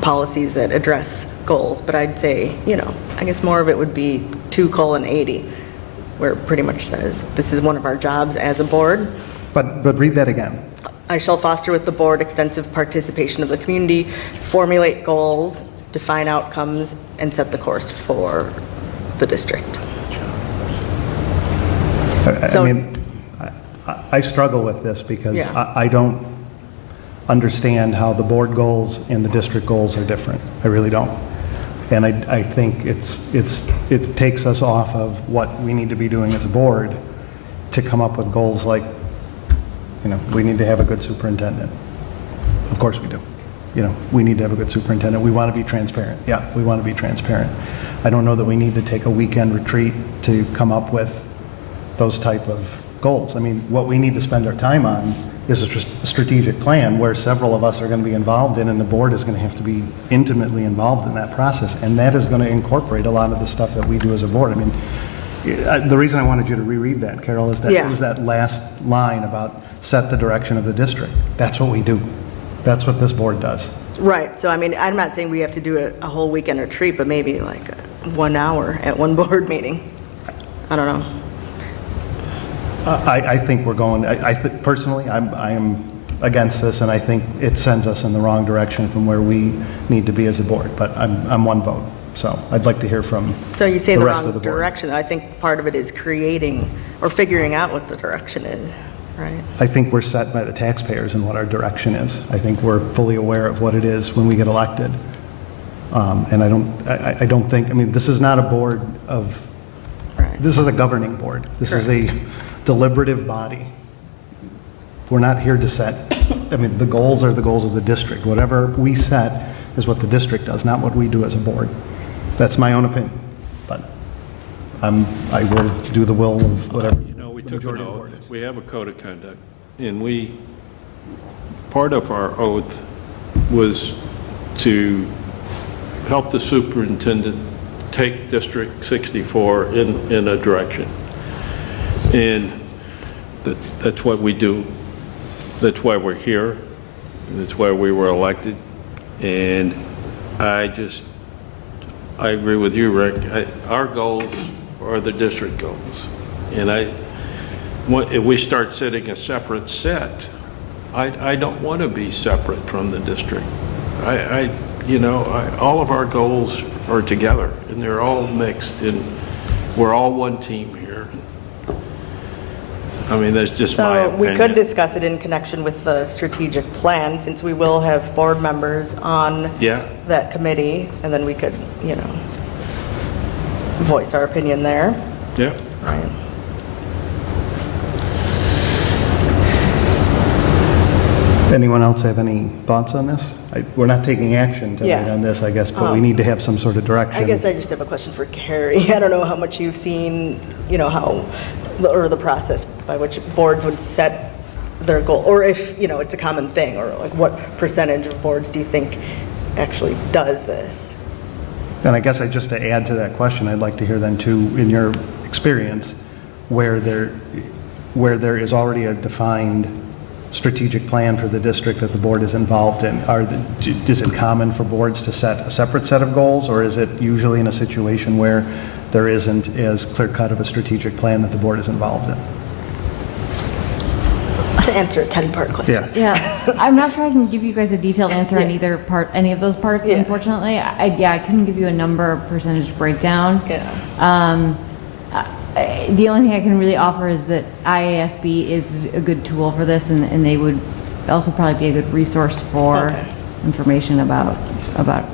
policies that address goals, but I'd say, I guess more of it would be 2:80. Where it pretty much says, this is one of our jobs as a board. But read that again. I shall foster with the board extensive participation of the community, formulate goals, define outcomes, and set the course for the district. I struggle with this because Yeah. I don't understand how the board goals and the district goals are different. I really don't. And I think it takes us off of what we need to be doing as a board to come up with goals like, we need to have a good superintendent. Of course we do. We need to have a good superintendent. We want to be transparent. Yeah, we want to be transparent. I don't know that we need to take a weekend retreat to come up with those type of goals. I mean, what we need to spend our time on is a strategic plan where several of us are going to be involved in, and the board is going to have to be intimately involved in that process. And that is going to incorporate a lot of the stuff that we do as a board. I mean, the reason I wanted you to reread that, Carol, is that it was that last line about set the direction of the district. That's what we do. That's what this board does. Right, so I mean, I'm not saying we have to do a whole weekend retreat, but maybe like 1 hour at one board meeting. I don't know. I think we're going, personally, I am against this, and I think it sends us in the wrong direction from where we need to be as a board, but I'm one vote, so I'd like to hear from So you say the rest of wrong the board. direction. I think part of it is creating or figuring out what the direction is, right? I think we're set by the taxpayers and what our direction is. I think we're fully aware of what it is when we get elected. And I don't think, I mean, this is not a board of, this is a governing board. This is a deliberative body. We're not here to set, I mean, the goals are the goals of the district. Whatever we set is what the district does, not what we do as a board. That's my own opinion, but I will do the will of whatever. We took an oath. We have a code of conduct, and part of our oath was to help the superintendent take District 64 in a direction. And that's what we do. That's why we're here. That's why we were elected. And I agree with you, Rick. Our goals are the district goals. And if we start setting a separate set, I don't want to be separate from the district. All of our goals are together, and they're all mixed, and we're all one team here. I mean, that's just my So opinion. we could discuss it in connection with the strategic plan, since we will have board members on that committee, and then we could, voice our opinion there. Yeah. Right. Anyone else have any thoughts on this? We're not taking action tonight on this, I guess, but we need to have some sort of direction. I guess I just have a question for Carrie. I don't know how much you've seen, how, or the process by which boards would set their goal, or if, it's a common thing, or like what percentage of boards do you think actually does this? And I guess just to add to that question, I'd like to hear then too, in your experience, where there is already a defined strategic plan for the district that the board is involved in. Is it common for boards to set a separate set of goals, or is it usually in a situation where there isn't as clear-cut of a strategic plan that the board is involved in? To answer a 10-part question. Yeah, I'm not sure I can give you guys a detailed answer on either part, any of those parts, unfortunately. I couldn't give you a number or percentage breakdown. The only thing I can really offer is that IASB is a good tool for this, and they would also probably be a good resource for information about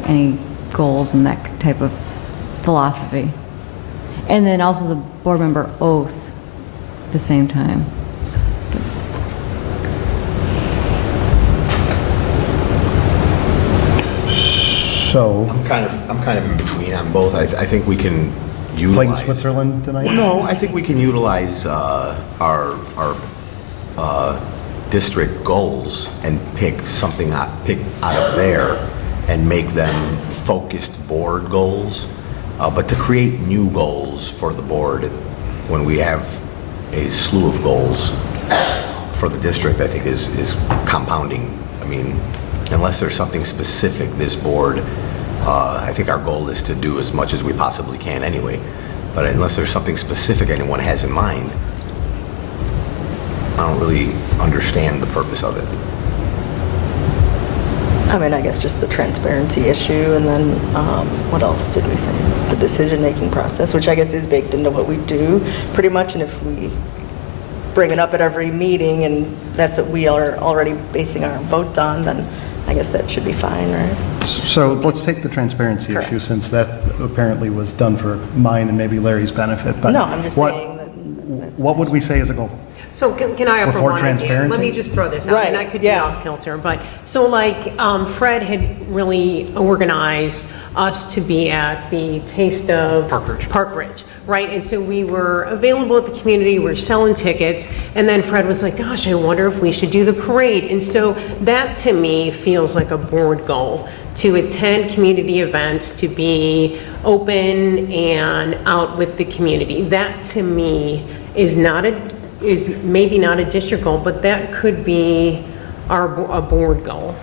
any goals and that type of philosophy. And then also the board member oath at the same time. So I'm kind of in between on both. I think we can utilize. Playing Switzerland tonight? Well, no, I think we can utilize our district goals and pick out of there and make them focused board goals. But to create new goals for the board when we have a slew of goals for the district, I think is compounding. I mean, unless there's something specific this board, I think our goal is to do as much as we possibly can anyway. But unless there's something specific anyone has in mind, I don't really understand the purpose of it. I mean, I guess just the transparency issue, and then what else did we say? The decision-making process, which I guess is baked into what we do pretty much, and if we bring it up at every meeting and that's what we are already basing our votes on, then I guess that should be fine, right? So let's take the transparency Correct. issue, since that apparently was done for mine and maybe Larry's benefit. But No, I'm just what- saying that. What would we say is a goal? So can I offer Before one? transparency? Let me just throw this out, Right, and I could be yeah. off kilter, but, so like, Fred had really organized us to be at the Taste of Park Ridge, right? And so we were available at the community, we're selling tickets, and then Fred was like, gosh, I wonder if we should do the parade. And so that, to me, feels like a board goal, to attend community events, to be open and out with the community. That, to me, is maybe not a district goal, but that could be a board goal.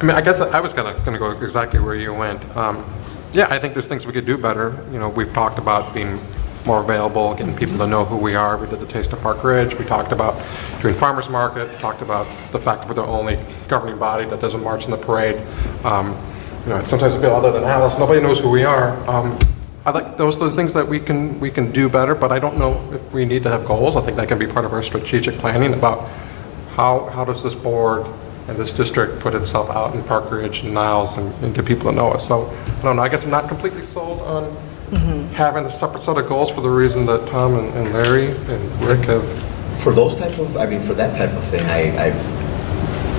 I mean, I guess I was going to go exactly where you went. Yeah, I think there's things we could do better. You know, we've talked about being more available, getting people to know who we are. We did the Taste of Park Ridge. We talked about doing farmers market. Talked about the fact that we're the only governing body that doesn't march in the parade. You know, sometimes I feel other than Alice, nobody knows who we are. I like those are the things that we can do better, but I don't know if we need to have goals. I think that can be part of our strategic planning about how does this board and this district put itself out in Park Ridge and Niles and get people to know us. So I don't know. I guess I'm not completely sold on having a separate set of goals for the reason that Tom and Larry and Rick have. For those type of, I mean, for that type of thing,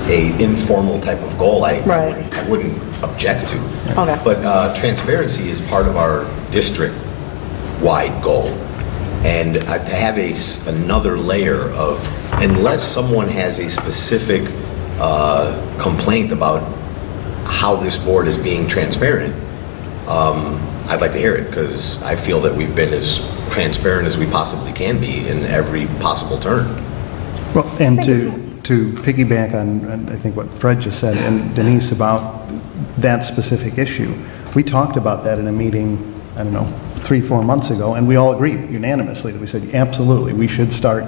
a informal type of goal, I wouldn't object to. Okay. But transparency is part of our district-wide goal. And to have another layer of, unless someone has a specific complaint about how this board is being transparent, I'd like to hear it, because I feel that we've been as transparent as we possibly can be in every possible turn. Well, and to piggyback on, I think what Fred just said, and Denise, about that specific issue, we talked about that in a meeting, I don't know, 3-4 months ago, and we all agreed unanimously that we said, absolutely, we should start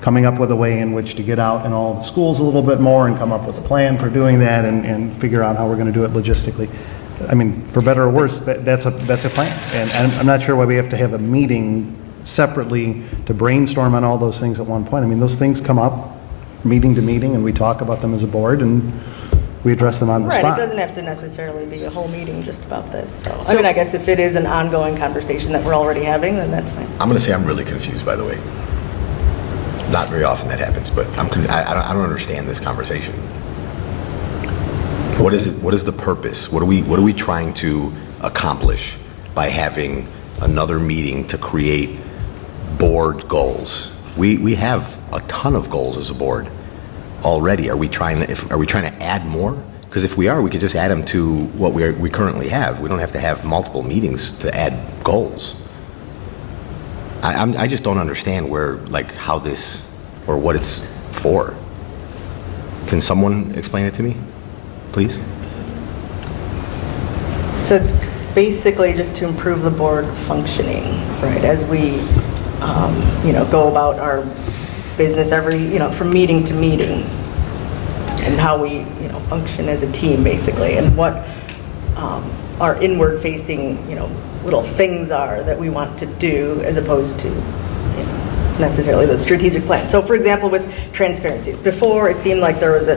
coming up with a way in which to get out in all the schools a little bit more and come up with a plan for doing that and figure out how we're going to do it logistically. I mean, for better or worse, that's a plan. And I'm not sure why we have to have a meeting separately to brainstorm on all those things at one point. I mean, those things come up meeting to meeting, and we talk about them as a board, and we address them on the Right, spot. it doesn't have to necessarily be a whole meeting just about this. So, I mean, I guess if it is an ongoing conversation that we're already having, then that's fine. I'm going to say I'm really confused, by the way. Not very often that happens, but I don't understand this conversation. What is it? What is the purpose? What are we trying to accomplish by having another meeting to create board goals? We have a ton of goals as a board already. Are we trying to add more? Because if we are, we could just add them to what we currently have. We don't have to have multiple meetings to add goals. I just don't understand how this, or what it's for. Can someone explain it to me, please? So it's basically just to improve the board functioning, right, as we, go about our business from meeting to meeting, and how we, function as a team, basically, and what our inward-facing, little things are that we want to do, as opposed to, necessarily the strategic plan. So, for example, with transparency, before it seemed like there was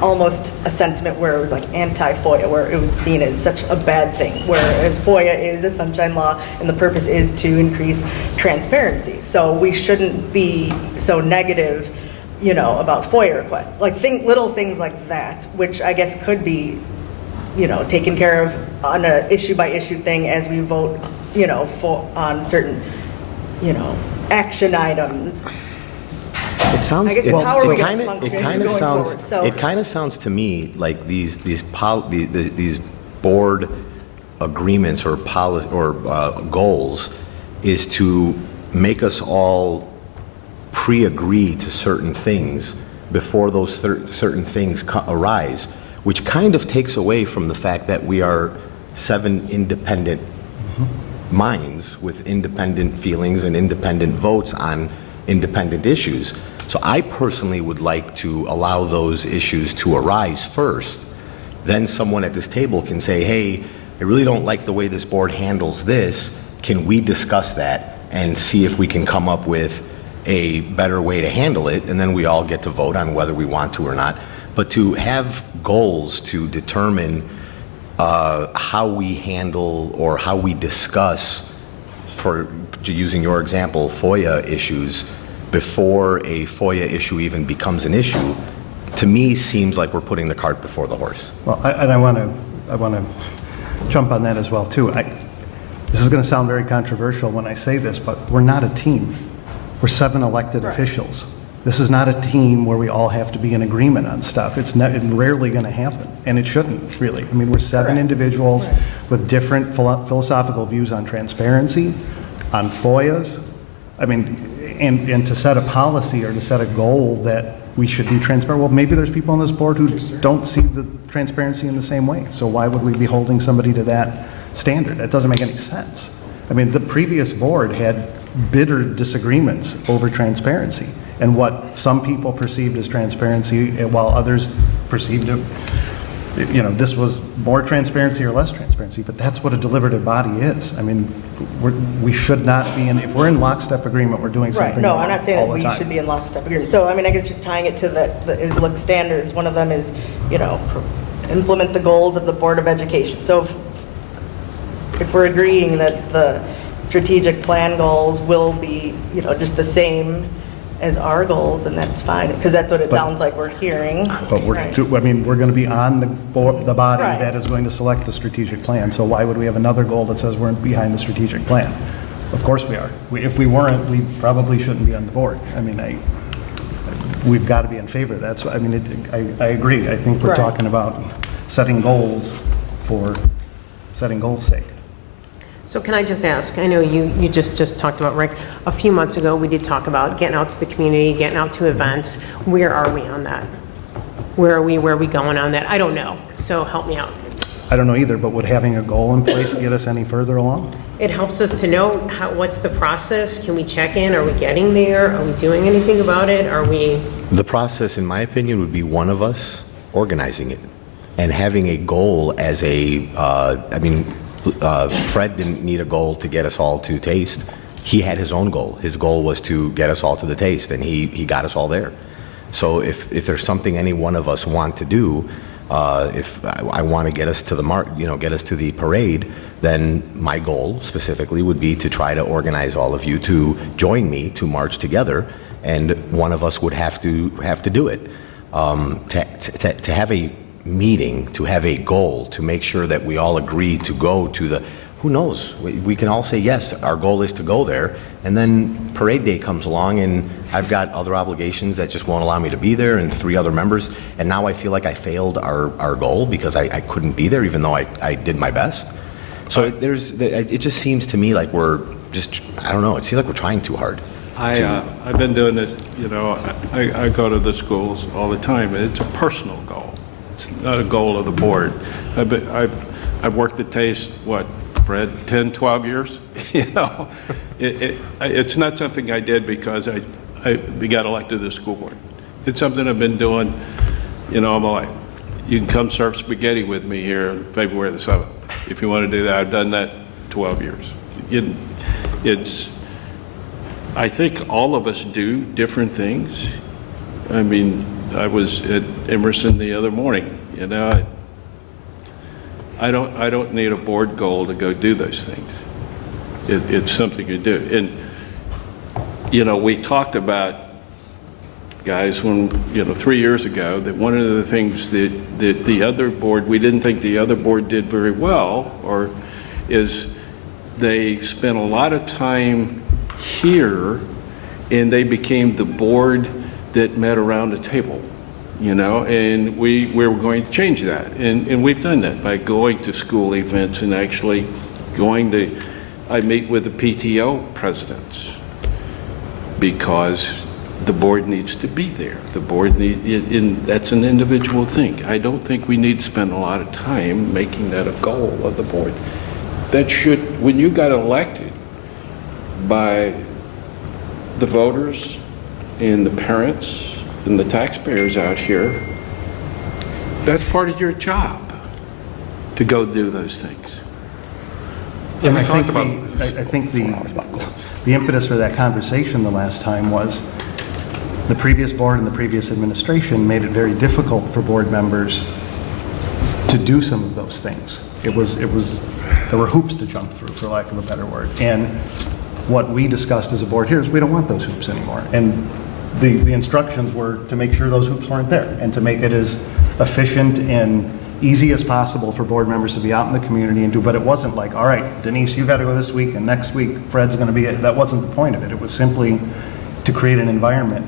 almost a sentiment where it was like anti-FOIA, where it was seen as such a bad thing, whereas FOIA is a sunshine law and the purpose is to increase transparency. So we shouldn't be so negative, about FOIA requests. Like little things like that, which I guess could be, taken care of on a issue-by-issue thing as we vote, on certain, action items. It sounds. I guess how are we going to function going sounds. forward? So- It kind of sounds to me like these board agreements or goals is to make us all pre-agree to certain things before those certain things arise, which kind of takes away from the fact that we are 7 independent minds with independent feelings and independent votes on independent issues. So I personally would like to allow those issues to arise first. Then someone at this table can say, hey, I really don't like the way this board handles this. Can we discuss that and see if we can come up with a better way to handle it? And then we all get to vote on whether we want to or not. But to have goals to determine how we handle or how we discuss, for using your example, FOIA issues before a FOIA issue even becomes an issue, to me seems like we're putting the cart before the horse. Well, I want to jump on that as well, too. This is going to sound very controversial when I say this, but we're not a team. We're 7 elected officials. This is not a team where we all have to be in agreement on stuff. It's rarely going to happen, and it shouldn't, really. I mean, we're 7 individuals with different philosophical views on transparency, on FOIAs. I mean, and to set a policy or to set a goal that we should be transparent. Well, maybe there's people on this board who don't see the transparency in the same way. So why would we be holding somebody to that standard? That doesn't make any sense. I mean, the previous board had bitter disagreements over transparency and what some people perceived as transparency while others perceived it, this was more transparency or less transparency, but that's what a deliberative body is. I mean, we should not be in, if we're in lockstep agreement, we're doing something Right, no, wrong I'm not saying all that the we time. should be in lockstep agreement. So, I mean, I guess just tying it to the ISLIC standards, one of them is, implement the goals of the Board of Education. So if we're agreeing that the strategic plan goals will be, just the same as our goals, and that's fine, because that's what it sounds like we're hearing. But we're going to be on the body Right. that is going to select the strategic plan. So why would we have another goal that says we're behind the strategic plan? Of course we are. If we weren't, we probably shouldn't be on the board. I mean, we've got to be in favor of that. So, I mean, I agree. I think we're Right. talking about setting goals for setting goals' sake. So can I just ask, I know you just talked about, Rick, a few months ago, we did talk about getting out to the community, getting out to events. Where are we on that? Where are we going on that? I don't know, so help me out. I don't know either, but would having a goal in place get us any further along? It helps us to know what's the process. Can we check in? Are we getting there? Are we doing anything about it? Are we? The process, in my opinion, would be one of us organizing it and having a goal as Fred didn't need a goal to get us all to taste. He had his own goal. His goal was to get us all to the taste, and he got us all there. So if there's something any one of us want to do, if I want to get us to the get us to the parade, then my goal specifically would be to try to organize all of you to join me to march together, and one of us would have to do it. To have a meeting, to have a goal, to make sure that we all agree to go to the, who knows, we can all say, yes, our goal is to go there, and then parade day comes along and I've got other obligations that just won't allow me to be there, and 3 other members, and now I feel like I failed our goal because I couldn't be there even though I did my best. So it just seems to me like we're just, I don't know, it seems like we're trying too hard. I've been doing it, I go to the schools all the time, and it's a personal goal. It's not a goal of the board. I've worked at Taste, Fred, 10, 12 years? It's not something I did because I got elected to the school board. It's something I've been doing, all my life. You can come serve spaghetti with me here on February the 7th. If you want to do that, I've done that 12 years. I think all of us do different things. I mean, I was at Emerson the other morning, I don't need a board goal to go do those things. It's something you do. And, we talked about, guys, when, 3 years ago, that one of the things that the other board, we didn't think the other board did very well, is they spent a lot of time here and they became the board that met around a table, and we were going to change that. And we've done that by going to school events and actually I meet with the PTO presidents because the board needs to be there. The board that's an individual thing. I don't think we need to spend a lot of time making that a goal of the board. When you got elected by the voters and the parents and the taxpayers out here, that's part of your job to go do those things. And I think the impetus for that conversation the last time was the previous board and the previous administration made it very difficult for board members to do some of those things. There were hoops to jump through, for lack of a better word. And what we discussed as a board here is we don't want those hoops anymore. And the instructions were to make sure those hoops weren't there and to make it as efficient and easy as possible for board members to be out in the community and do, but it wasn't like, all right, Denise, you got to go this week, and next week Fred's going to be, that wasn't the point of it. It was simply to create an environment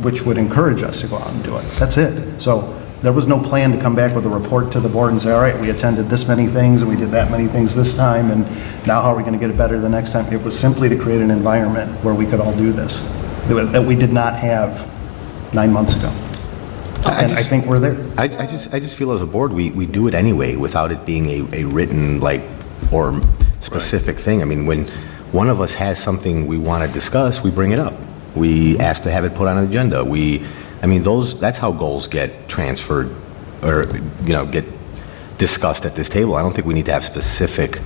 which would encourage us to go out and do it. That's it. So there was no plan to come back with a report to the board and say, all right, we attended this many things and we did that many things this time, and now how are we going to get it better the next time? It was simply to create an environment where we could all do this, that we did not have 9 months ago. And I think we're there. I just feel as a board, we do it anyway without it being a written, like, or specific thing. I mean, when one of us has something we want to discuss, we bring it up. We ask to have it put on an agenda. That's how goals get transferred or, get discussed at this table. I don't think we need to have specific.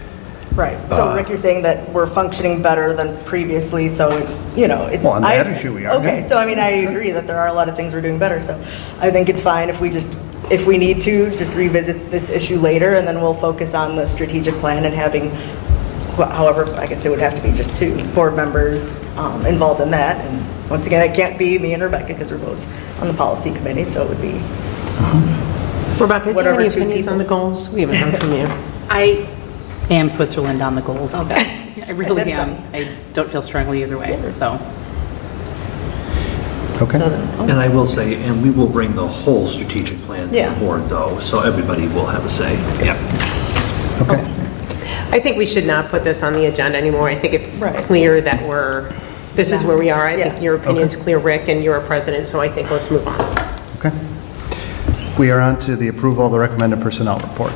Right. So Rick, you're saying that we're functioning better than previously, so, Well, on that issue we are. Okay, so I agree that there are a lot of things we're doing better, so I think it's fine if we need to, just revisit this issue later, and then we'll focus on the strategic plan and having, however, I guess it would have to be just 2 board members involved in that. And once again, it can't be me and Rebecca because we're both on the policy committee, so it would be Rebecca, do you have any 2 opinions people. on the goals? We haven't heard from you. I am Switzerland on the goals. Okay. I really That's am. I don't feel strongly either way, so. Okay. So then, And I will say, and we will bring the whole strategic plan to Yeah. the board, though, so everybody will have a say. Yeah. Okay. I think we should not put this on the agenda anymore. I think it's Right. clear that this is where we are. I Yeah. think your opinion's clear, Rick, and you're a president, so I think let's move on. Okay. We are on to the approval of the recommended personnel report,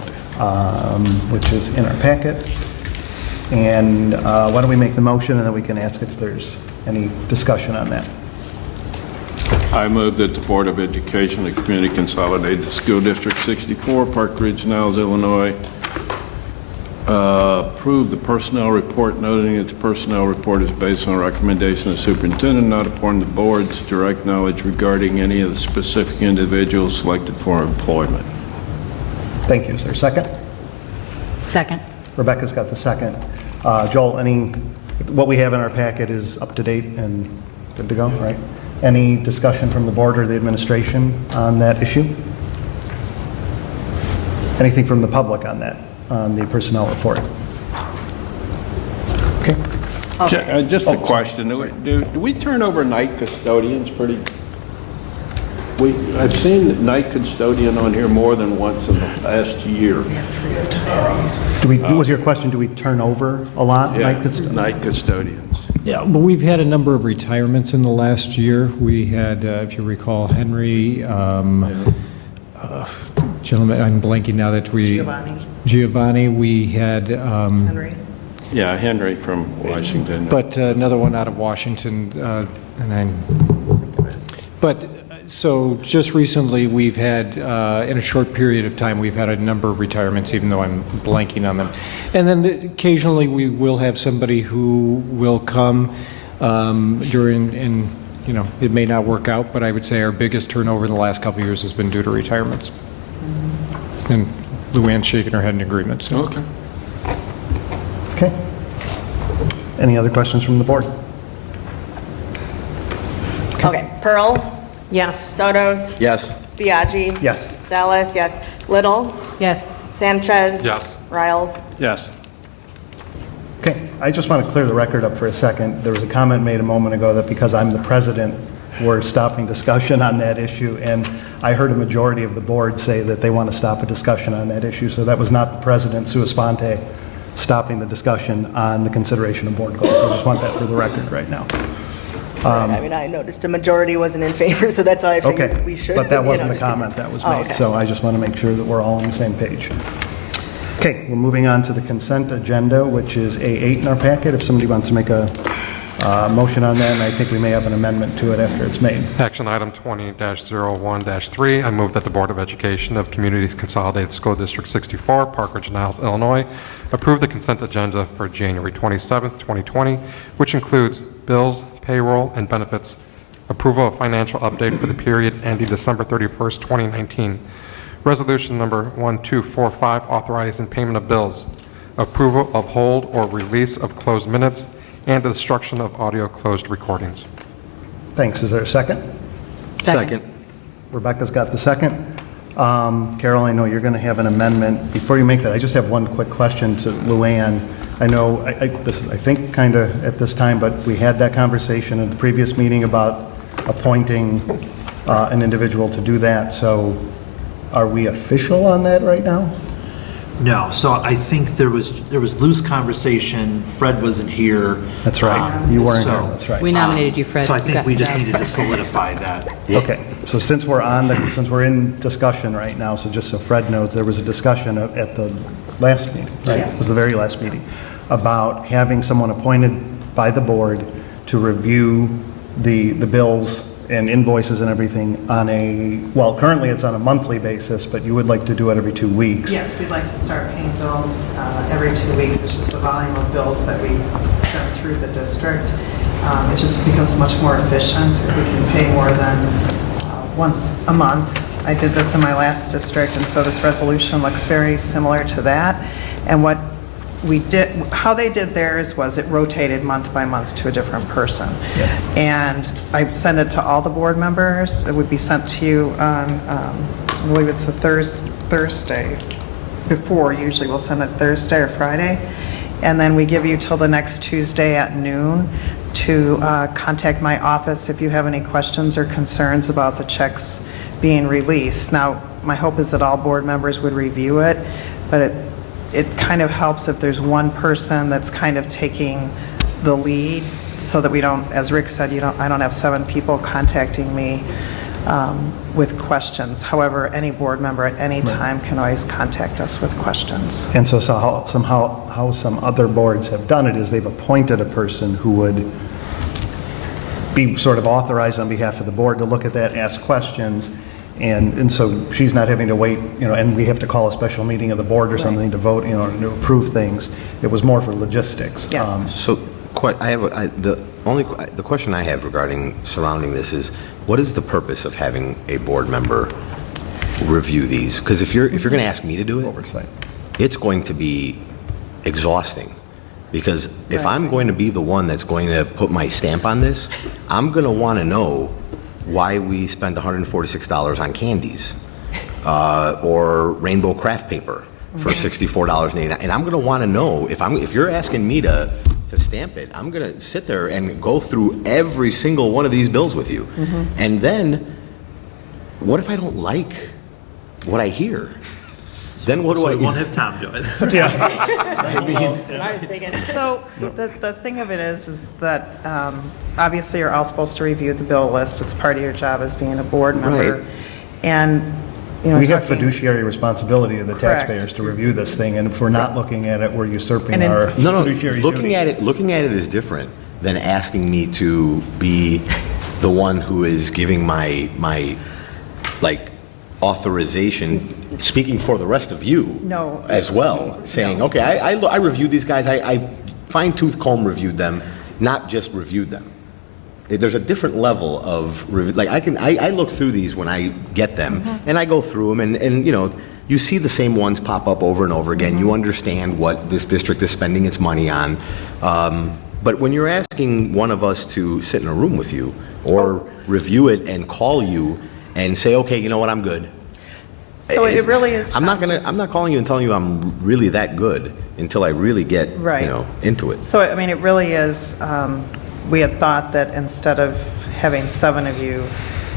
which is in our packet. And why don't we make the motion, and then we can ask if there's any discussion on that. I move that the Board of Education of Community Consolidated School District 64, Park Ridge-Niles, Illinois, approve the personnel report, noting that the personnel report is based on a recommendation of the superintendent, not upon the board's direct knowledge regarding any of the specific individuals selected for employment. Thank you. Is there a second? Second. Rebecca's got the second. Joel, what we have in our packet is up to date and good to go, right? Any discussion from the board or the administration on that issue? Anything from the public on that, on the personnel report? Okay. Just a question, do we turn over night custodians pretty? I've seen night custodian on here more than once in the past year. Was your question, do we turn over a lot? Yeah, night custodians. Yeah, well, we've had a number of retirements in the last year. We had, if you recall, Henry, gentleman, I'm blanking now that we... Giovanni, we had... Henry. Yeah, Henry from Washington. But another one out of Washington, so just recently, we've had, in a short period of time, we've had a number of retirements, even though I'm blanking on them. And then occasionally, we will have somebody who will come during, and, it may not work out, but I would say our biggest turnover in the last couple of years has been due to retirements. And Luann's shaking her head in agreement, so. Okay. Okay. Any other questions from the board? Okay. Pearl? Yes. Sotos? Yes. Biaggi? Yes. Zelas, yes. Little? Yes. Sanchez? Yes. Riles? Yes. Okay, I just want to clear the record up for a second. There was a comment made a moment ago that because I'm the president, we're stopping discussion on that issue, and I heard a majority of the board say that they want to stop a discussion on that issue, so that was not the president, sua sponte, stopping the discussion on the consideration of board goals. I just want that for the record right now. I noticed a majority wasn't in favor, so that's why I figured we should. But that wasn't the just continue. comment that was Oh, made, okay. so I just want to make sure that we're all on the same page. Okay, we're moving on to the consent agenda, which is A8 in our packet. If somebody wants to make a motion on that, and I think we may have an amendment to it after it's made. Action item 20-01-3, I move that the Board of Education of Community Consolidated School District 64, Park Ridge-Niles, Illinois, approve the consent agenda for January 27th, 2020, which includes bills, payroll, and benefits approval of financial update for the period ending December 31st, 2019. Resolution number 1245, authorizing payment of bills, approval of hold or release of closed minutes, and the destruction of audio closed recordings. Thanks. Is there a second? Second. Rebecca's got the second. Carol, I know you're going to have an amendment. Before you make that, I just have one quick question to Luann. I know, this is, I think, kind of at this time, but we had that conversation in the previous meeting about appointing an individual to do that. So are we official on that right now? No, so I think there was loose conversation. Fred wasn't here. That's right. You weren't here. That's right. We nominated you, Fred. So I You think got we to just that. needed to solidify that. Okay, so since we're in discussion right now, so just so Fred knows, there was a discussion at the last meeting, right? Yes. It was the very last meeting, about having someone appointed by the board to review the bills and invoices and everything on currently it's on a monthly basis, but you would like to do it every 2 weeks. Yes, we'd like to start paying bills every 2 weeks. It's just the volume of bills that we send through the district. It just becomes much more efficient if we can pay more than once a month. I did this in my last district, and so this resolution looks very similar to that. And what we did, how they did theirs was it rotated month by month to a different person. And I sent it to all the board members. It would be sent to you on, I believe it's the Thursday before. Usually we'll send it Thursday or Friday. And then we give you till the next Tuesday at noon to contact my office if you have any questions or concerns about the checks being released. Now, my hope is that all board members would review it, but it kind of helps if there's one person that's kind of taking the lead, so that we don't, as Rick said, I don't have 7 people contacting me with questions. However, any board member at any time can always contact us with questions. And so how some other boards have done it is they've appointed a person who would be sort of authorized on behalf of the board to look at that, ask questions, and so she's not having to wait, and we have to call a special meeting of the board or something to vote, to approve things. It was more for logistics. Yes. So, the question I have surrounding this is, what is the purpose of having a board member review these? Because if you're going to ask me to do it, Oversight. it's going to be exhausting. Because if I'm going to be the one that's going to put my stamp on this, I'm going to want to know why we spend $146 on candies or rainbow craft paper for $64.89. And I'm going to want to know, if you're asking me to stamp it, I'm going to sit there and go through every single one of these bills with you. And then, what if I don't like what I hear? Then what do I... So we won't have Tom do it. So the thing of it is that obviously you're all supposed to review the bill list. It's part of your job as being a board member. Right. And, We have fiduciary responsibility of the taxpayers to review this thing, and if we're not looking at it, we're usurping our fiduciary duty. Looking at it is different than asking me to be the one who is giving my authorization, speaking for the rest of you as well, saying, okay, I reviewed these guys, I fine-tooth comb reviewed them, not just reviewed them. There's a different level of review. Like I look through these when I get them, and I go through them, and you see the same ones pop up over and over again. You understand what this district is spending its money on. But when you're asking one of us to sit in a room with you or review it and call you and say, okay, you know what, I'm good. So it really is. I'm not calling you and telling you I'm really that good until I really get into it. So, I mean, it really is, we had thought that instead of having 7 of you,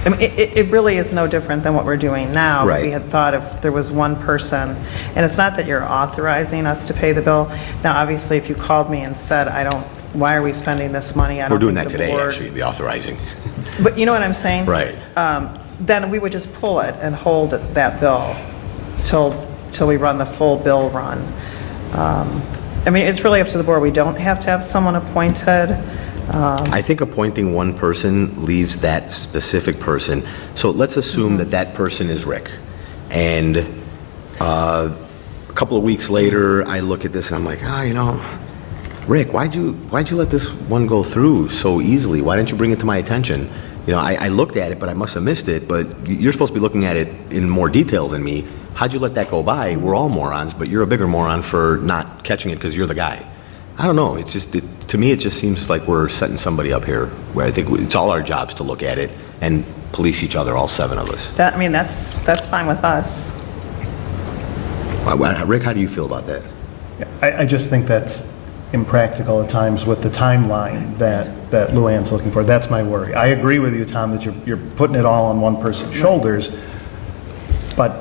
I mean, it really is no different than what we're doing now. Right. We had thought if there was one person, and it's not that you're authorizing us to pay the bill. Now, obviously, if you called me and said, why are we spending this money? We're doing that today, actually, the authorizing. But you know what I'm saying? Right. Then we would just pull it and hold that bill till we run the full bill run. I mean, it's really up to the board. We don't have to have someone appointed. I think appointing one person leaves that specific person. So let's assume that person is Rick. And a couple of weeks later, I look at this and I'm like, Rick, why'd you let this one go through so easily? Why didn't you bring it to my attention? You know, I looked at it, but I must have missed it, but you're supposed to be looking at it in more detail than me. How'd you let that go by? We're all morons, but you're a bigger moron for not catching it because you're the guy. I don't know. It's just, to me, it just seems like we're setting somebody up here where I think it's all our jobs to look at it and police each other, all 7 of us. That, I mean, that's fine with us. Rick, how do you feel about that? I just think that's impractical at times with the timeline that Luann's looking for. That's my worry. I agree with you, Tom, that you're putting it all on one person's shoulders, but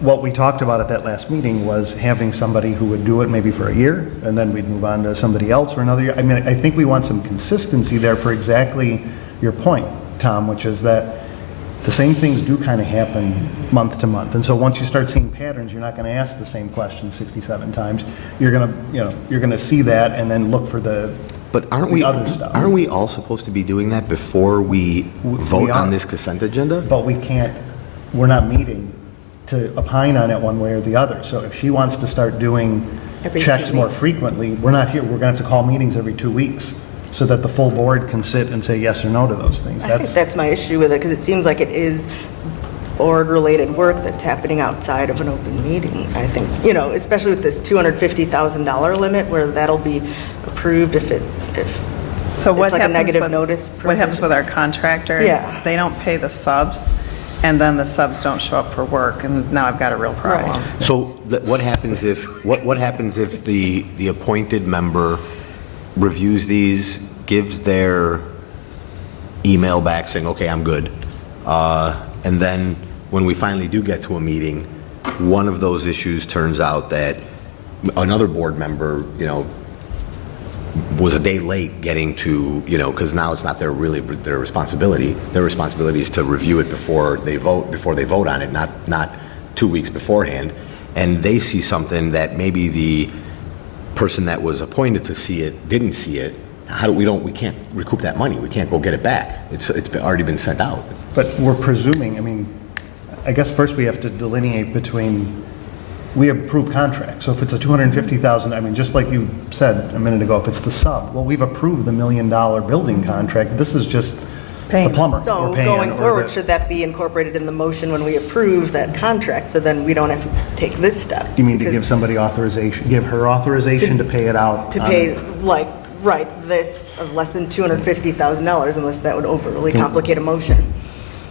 what we talked about at that last meeting was having somebody who would do it maybe for a year, and then we'd move on to somebody else for another year. I mean, I think we want some consistency there for exactly your point, Tom, which is that the same things do kind of happen month to month. And so once you start seeing patterns, you're not going to ask the same question 67 times. You're going to, you're going to see that and then look for the other stuff. Aren't we all supposed to be doing that before we vote on this consent agenda? But we can't, we're not meeting to opine on it one way or the other. So if she wants to start doing checks more frequently, we're not here. We're going to have to call meetings every 2 weeks so that the full board can sit and say yes or no to those things. I think that's my issue with it, because it seems like it is board-related work that's happening outside of an open meeting. I think, especially with this $250,000 limit, where that'll be approved if So what it's like a happens negative with, notice what happens with our contractors? Yeah. They don't pay the subs, and then the subs don't show up for work, and now I've got a real problem. So what happens if the appointed member reviews these, gives their email back saying, okay, I'm good, and then when we finally do get to a meeting, one of those issues turns out that another board member, was a day late getting to, because now it's not their responsibility. Their responsibility is to review it before they vote on it, not 2 weeks beforehand. And they see something that maybe the person that was appointed to see it didn't see it. We can't recoup that money. We can't go get it back. It's already been sent out. But we're presuming, I guess first we have to delineate between, we approve contracts. So if it's a $250,000, just like you said a minute ago, if it's the sub, well, we've approved the $1 million building contract. This is just the plumber So we're paying. going forward, should that be incorporated in the motion when we approve that contract, so then we don't have to take this step? You mean to give somebody authorization, give her authorization to pay it out? To pay, this of less than $250,000, unless that would overly complicate a motion.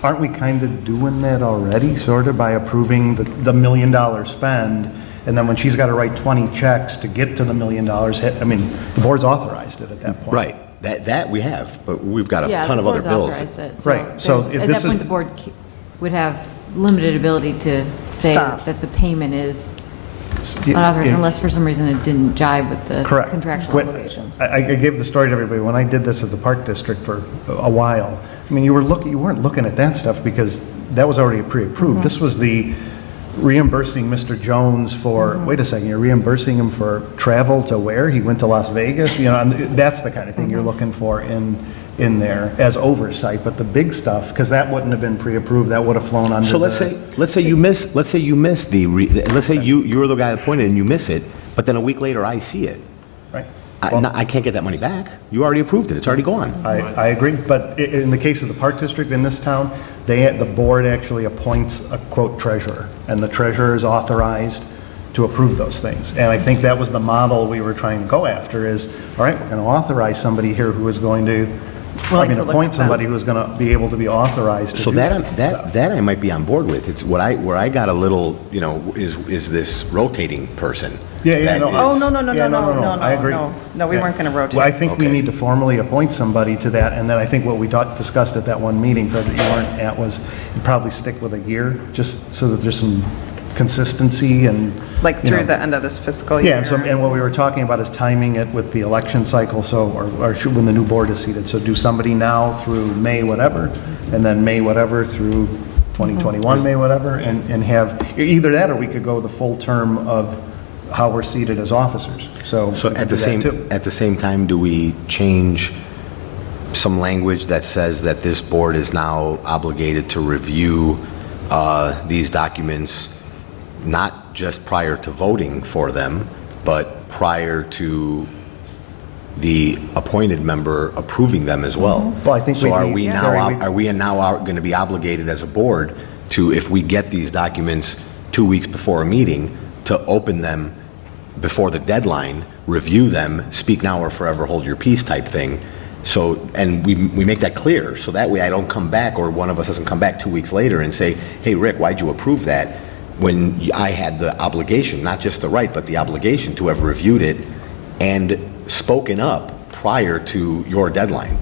Aren't we kind of doing that already, sort of, by approving the $1 million spend, and then when she's got to write 20 checks to get to the $1 million, the board's authorized it at that point. Right. That we have, but we've got a ton of the other board's bills. authorized it. Right. So At if that point, the board would have limited ability to say Stop. that the payment is unauthorized unless for some reason it didn't jive with the Correct. contractual obligations. I gave the story to everybody. When I did this at the Park District for a while, you weren't looking at that stuff because that was already pre-approved. This was the reimbursing Mr. Jones for, wait a second, you're reimbursing him for travel to where? He went to Las Vegas? And that's the kind of thing you're looking for in there as oversight. But the big stuff, because that wouldn't have been pre-approved, that would have flown under. So let's say you miss let's say you were the guy appointed and you miss it, but then a week later I see it. Right. I can't get that money back. You already approved it. It's already gone. I agree, but in the case of the Park District in this town, the board actually appoints a quote treasurer, and the treasurer is authorized to approve those things. And I think that was the model we were trying to go after is, all right, we're going to authorize somebody here who is going to, appoint somebody who's going to be able to be authorized to So do that I might be on board with. It's where I got a little, is this rotating person. Yeah, no. Oh, no, I agree. No, we weren't going to rotate. Well, I think we need to formally appoint somebody to that, and then I think what we discussed at that one meeting, Fred, that you weren't at, was you'd probably stick with a year, just so that there's some consistency and... through the end of this fiscal year. Yeah, and what we were talking about is timing it with the election cycle, or when the new board is seated. So do somebody now through May whatever, and then May whatever through 2021 May whatever, and have either that, or we could go the full term of how we're seated as officers. So at the same time, do we change some language that says that this board is now obligated to review these documents, not just prior to voting for them, but prior to the appointed member approving them as well. Well, I think so we are need- we yeah. now Gary, we- are we now going to be obligated as a board to, if we get these documents 2 weeks before a meeting, to open them before the deadline, review them, speak now or forever hold your peace type thing? So, and we make that clear, so that way I don't come back, or one of us doesn't come back 2 weeks later and say, hey, Rick, why'd you approve that? When I had the obligation, not just the right, but the obligation to have reviewed it and spoken up prior to your deadline.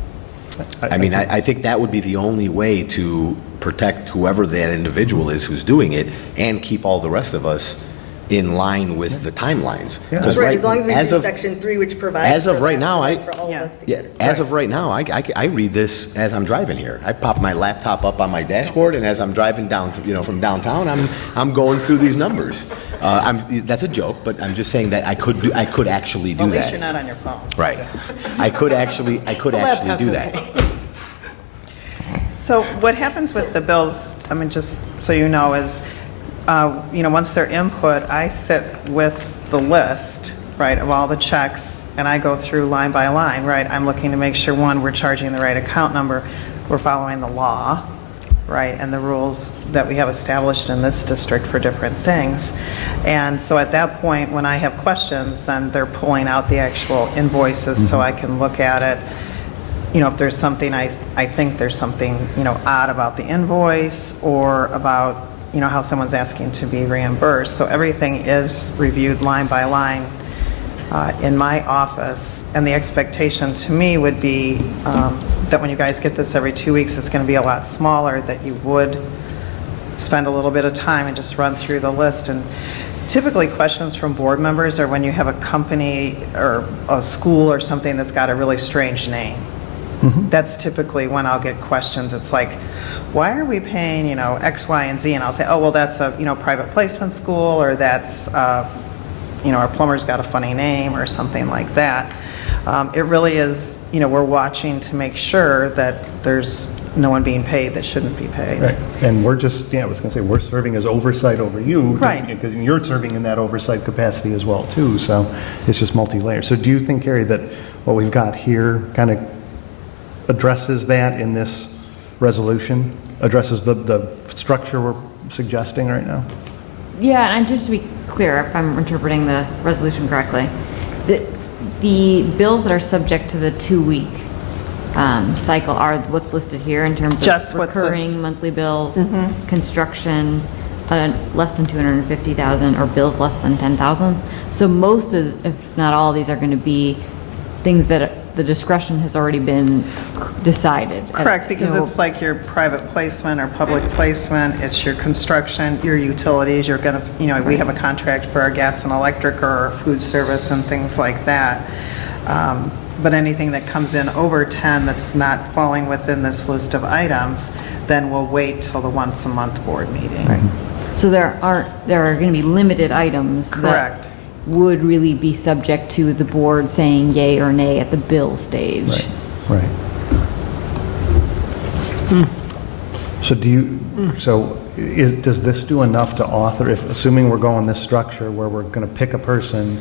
I mean, I think that would be the only way to protect whoever that individual is who's doing it and keep all the rest of us in line with the timelines. Yeah. 'Cause Right, as long as we do of- section 3, which provides. as of for right that, now, provides for all of us to Yeah, get it. as of right now, I read this as I'm driving here. I pop my laptop up on my dashboard, and as I'm driving down, from downtown, I'm going through these numbers. That's a joke, but I'm just saying that I could actually do At that. least you're not on your phone. Right. I could actually laptop's do that. okay. So what happens with the bills, I mean, just so you know, is, once they're input, I sit with the list, right, of all the checks, and I go through line by line, right? I'm looking to make sure, one, we're charging the right account number, we're following the law, right, and the rules that we have established in this district for different things. And so at that point, when I have questions, then they're pulling out the actual invoices so I can look at it. If there's something, I think there's something, odd about the invoice or about, how someone's asking to be reimbursed. So everything is reviewed line by line in my office. And the expectation to me would be that when you guys get this every 2 weeks, it's going to be a lot smaller, that you would spend a little bit of time and just run through the list. And typically questions from board members are when you have a company or a school or something that's got a really strange name. That's typically when I'll get questions. It's like, why are we paying, X, Y, and Z? And I'll say, oh, well, that's a, private placement school, or that's, our plumber's got a funny name or something like that. It really is, we're watching to make sure that there's no one being paid that shouldn't be paid. Right, and we're just, I was going to say, we're serving as oversight over you. Right. Because you're serving in that oversight capacity as well, too, so it's just multi-layered. So do you think, Carrie, that what we've got here kind of addresses that in this resolution, addresses the structure we're suggesting right now? Yeah, and just to be clear, if I'm interpreting the resolution correctly, the bills that are subject to the 2-week cycle are what's listed here in terms of Just what's recurring listed. monthly bills, construction, less than 250,000, or bills less than 10,000. So most of, if not all of these, are going to be things that the discretion has already been decided. Correct, because it's like your private placement or public placement, it's your construction, your utilities, you're going to, we have a contract for our gas and electric or our food service and things like that. But anything that comes in over 10 that's not falling within this list of items, then we'll wait till the once-a-month board meeting. So there are going to be limited items Correct. that would really be subject to the board saying yay or nay at the bill stage. Right. So does this do enough to author, assuming we're going this structure where we're going to pick a person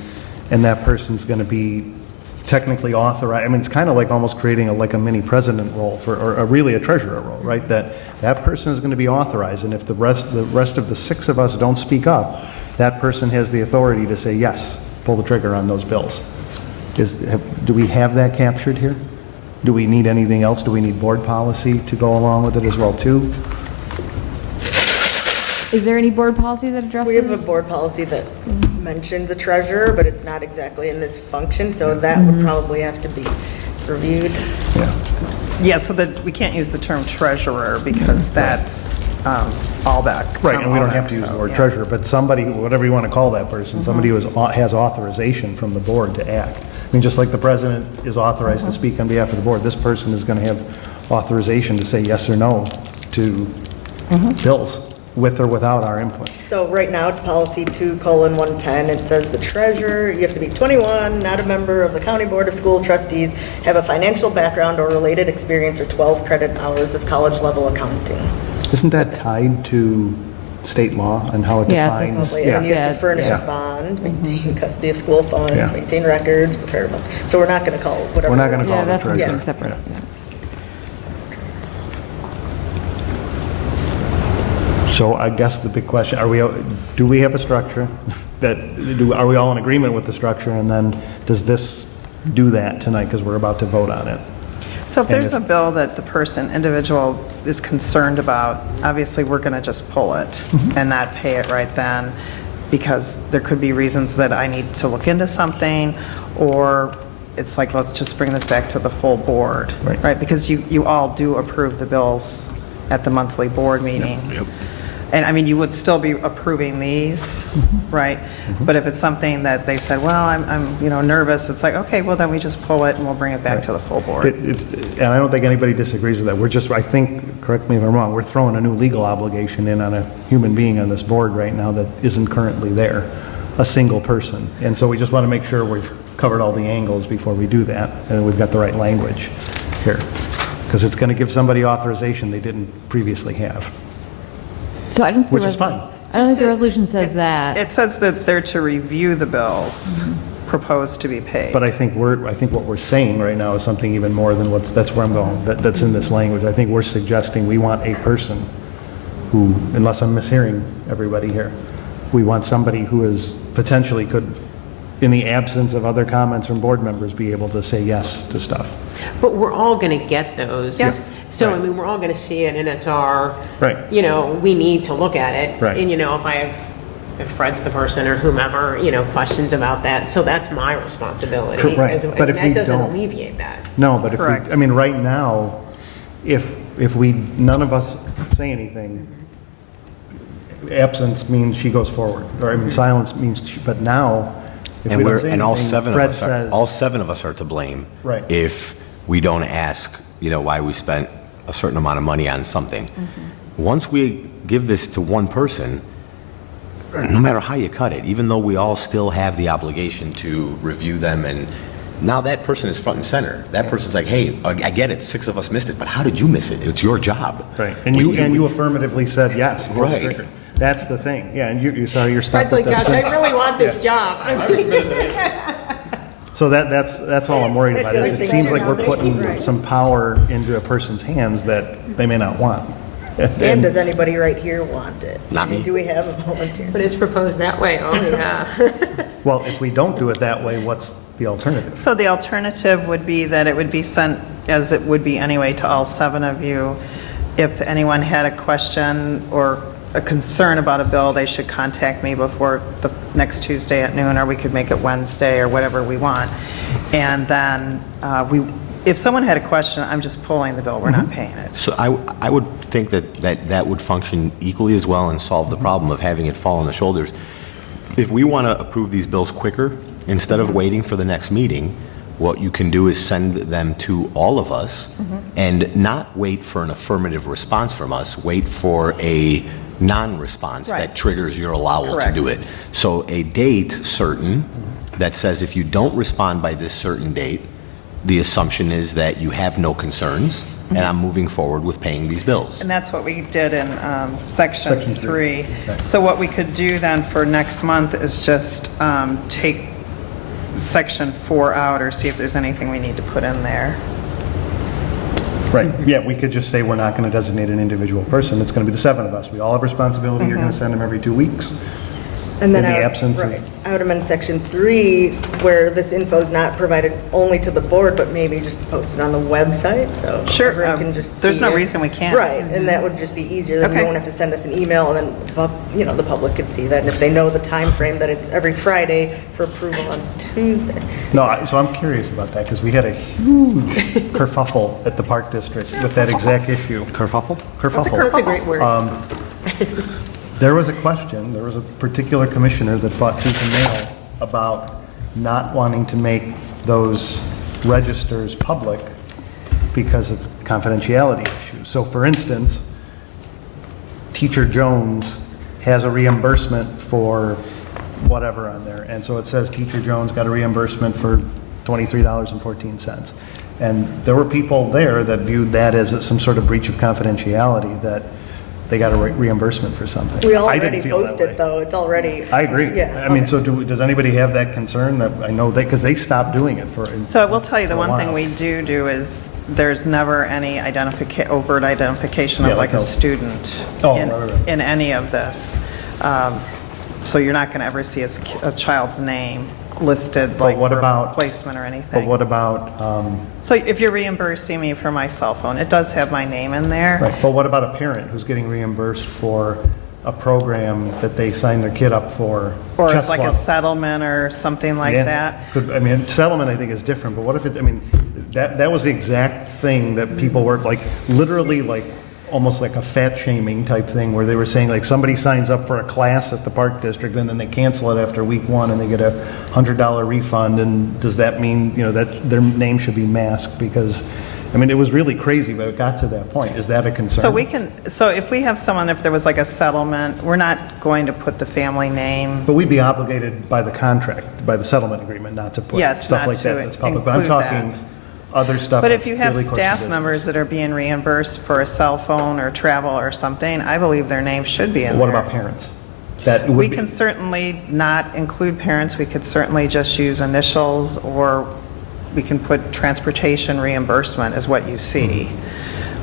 and that person's going to be technically authorized? I mean, it's kind of like almost creating a mini president role or really a treasurer role, right? That person is going to be authorized, and if the rest of the 6 of us don't speak up, that person has the authority to say, yes, pull the trigger on those bills. Do we have that captured here? Do we need anything else? Do we need board policy to go along with it as well, too? Is there any board policy that addresses? We have a board policy that mentions a treasurer, but it's not exactly in this function, so that would probably have to be reviewed. Yeah, so that we can't use the term treasurer because that's all back. Right, and we don't have to so, use the word yeah. treasurer, but somebody, whatever you want to call that person, somebody who has authorization from the board to act. I mean, just like the president is authorized to speak on behalf of the board, this person is going to have authorization to say yes or no to bills, with or without our input. So right now, it's policy 2:110. It says the treasurer, you have to be 21, not a member of the county board of school trustees, have a financial background or related experience, or 12 credit hours of college level accounting. Isn't that tied to state law and how it Yeah, defines. Probably, and you have to furnish Yeah. a bond, maintain custody of school funds, Yeah. maintain records, prepare them. So we're not going to call it whatever. We're not going to Yeah, call it a that's something treasurer. separate. Yeah. yeah. So I guess the big question, do we have a structure are we all in agreement with the structure? And then does this do that tonight? Because we're about to vote on it. So if And there's a bill that the individual is concerned about, obviously, we're going to just pull it and not pay it right then, because there could be reasons that I need to look into something, or it's like, let's just bring this back to the full board, right? Because you all do approve the bills at the monthly board meeting. Yep. And I mean, you would still be approving these, right? But if it's something that they said, well, I'm nervous, it's like, okay, well, then we just pull it and we'll bring it back to the full board. And I don't think anybody disagrees with that. I think, correct me if I'm wrong, we're throwing a new legal obligation in on a human being on this board right now that isn't currently there, a single person. And so we just want to make sure we've covered all the angles before we do that, and we've got the right language here. Because it's going to give somebody authorization they didn't previously have. So I don't think Which the is fine. I don't think the resolution says that. It says that they're to review the bills proposed to be paid. But I think what we're saying right now is something even more than that's where I'm going, that's in this language. I think we're suggesting we want a person who, unless I'm mishearing everybody here, we want somebody who is potentially could, in the absence of other comments from board members, be able to say yes to stuff. But we're all going to get those. Yes. So, Right. I mean, we're all going to see it, and it's our, Right. we need to look at it. Right. And, if Fred's the person or whomever, questions about that, so that's my responsibility. Right. But if that we doesn't don't- alleviate that. No, but Correct. right now, if none of us say anything, absence means she goes forward, or silence means, but now, if we don't say And all anything, seven Fred of us says. all seven of us are to blame. Right. If we don't ask, why we spent a certain amount of money on something. Once we give this to one person, no matter how you cut it, even though we all still have the obligation to review them, and now that person is front and center. That person's like, hey, I get it, 6 of us missed it, but how did you miss it? It's your job. Right, and you affirmatively said yes. Right. That's the thing, yeah, and you're stuck Fred's with like, this. gosh, I really want this job. So that's all I'm worried about, is it seems like we're putting some power into a person's hands that they may not want. And does anybody right here want it? Not I mean, me. Do we have a volunteer? But it's proposed that way, oh, yeah. Well, if we don't do it that way, what's the alternative? So the alternative would be that it would be sent, as it would be anyway, to all 7 of you. If anyone had a question or a concern about a bill, they should contact me before the next Tuesday at noon, or we could make it Wednesday, or whatever we want. And then if someone had a question, I'm just pulling the bill, we're not paying it. So I would think that would function equally as well and solve the problem of having it fall on the shoulders. If we want to approve these bills quicker, instead of waiting for the next meeting, what you can do is send them to all of us and not wait for an affirmative response from us, wait for a non-response that triggers your allowal to do it. So a date certain that says if you don't respond by this certain date, the assumption is that you have no concerns, and I'm moving forward with paying these bills. And that's what we did in section 3. So what we could do then for next month is just take section 4 out, or see if there's anything we need to put in there. Right, yeah, we could just say we're not going to designate an individual person, it's going to be the 7 of us. We all have responsibility, you're going to send them every 2 weeks. And then In the I would- absence of- right. I would amend section 3, where this info is not provided only to the board, but maybe just posted on the website, so Sure, everyone can just there's see no it. reason we can't. Right, and that would just be easier, then you Okay. won't have to send us an email, and then, the public could see that, and if they know the time frame that it's every Friday for approval on Tuesday. No, so I'm curious about that, because we had a huge kerfuffle at the Park District with that exact issue. Kerfuffle? Kerfuffle. That's a great word. There was a question, there was a particular commissioner that fought tooth and nail about not wanting to make those registers public because of confidentiality issues. So for instance, Teacher Jones has a reimbursement for whatever on there, and so it says Teacher Jones got a reimbursement for $23.14. And there were people there that viewed that as some sort of breach of confidentiality, that they got a reimbursement for something. We I didn't already feel that post way. it, though. It's already. I agree. Yeah. I mean, okay. so does anybody have that concern that, I know that, because they stopped doing it for. So I will tell you, the for a one thing while. we do is there's never any overt identification Yeah, of like like a no- student Oh, in, right, right. in any of this. So you're not going to ever see a child's name listed But like what for about- placement or anything. But what about, So if you're reimbursing me for my cell phone, it does have my name in there. right, but what about a parent who's getting reimbursed for a program that they signed their kid up for? Or chess it's like club? a settlement or something like Yeah. that. Could, I mean, settlement, I think, is different, but what if it, I mean, that was the exact thing that people were, like, literally, like, almost like a fat shaming type thing, where they were saying, like, somebody signs up for a class at the park district, and then they cancel it after week one, and they get a $100 refund, and does that mean, you know, that their name should be masked? Because, I mean, it was really crazy, but it got to that point. Is that a concern? So if we have someone, if there was like a settlement, we're not going to put the family name. But we'd be obligated by the contract, by the settlement agreement, not to put Yes, stuff not like that to that's public. But I'm include talking that. other stuff. But if that's you have daily course of staff business. members that are being reimbursed for a cell phone or travel or something, I believe their name should be in there. What about parents? That would We be- can certainly not include parents. We could certainly just use initials, or we can put transportation reimbursement is what you see.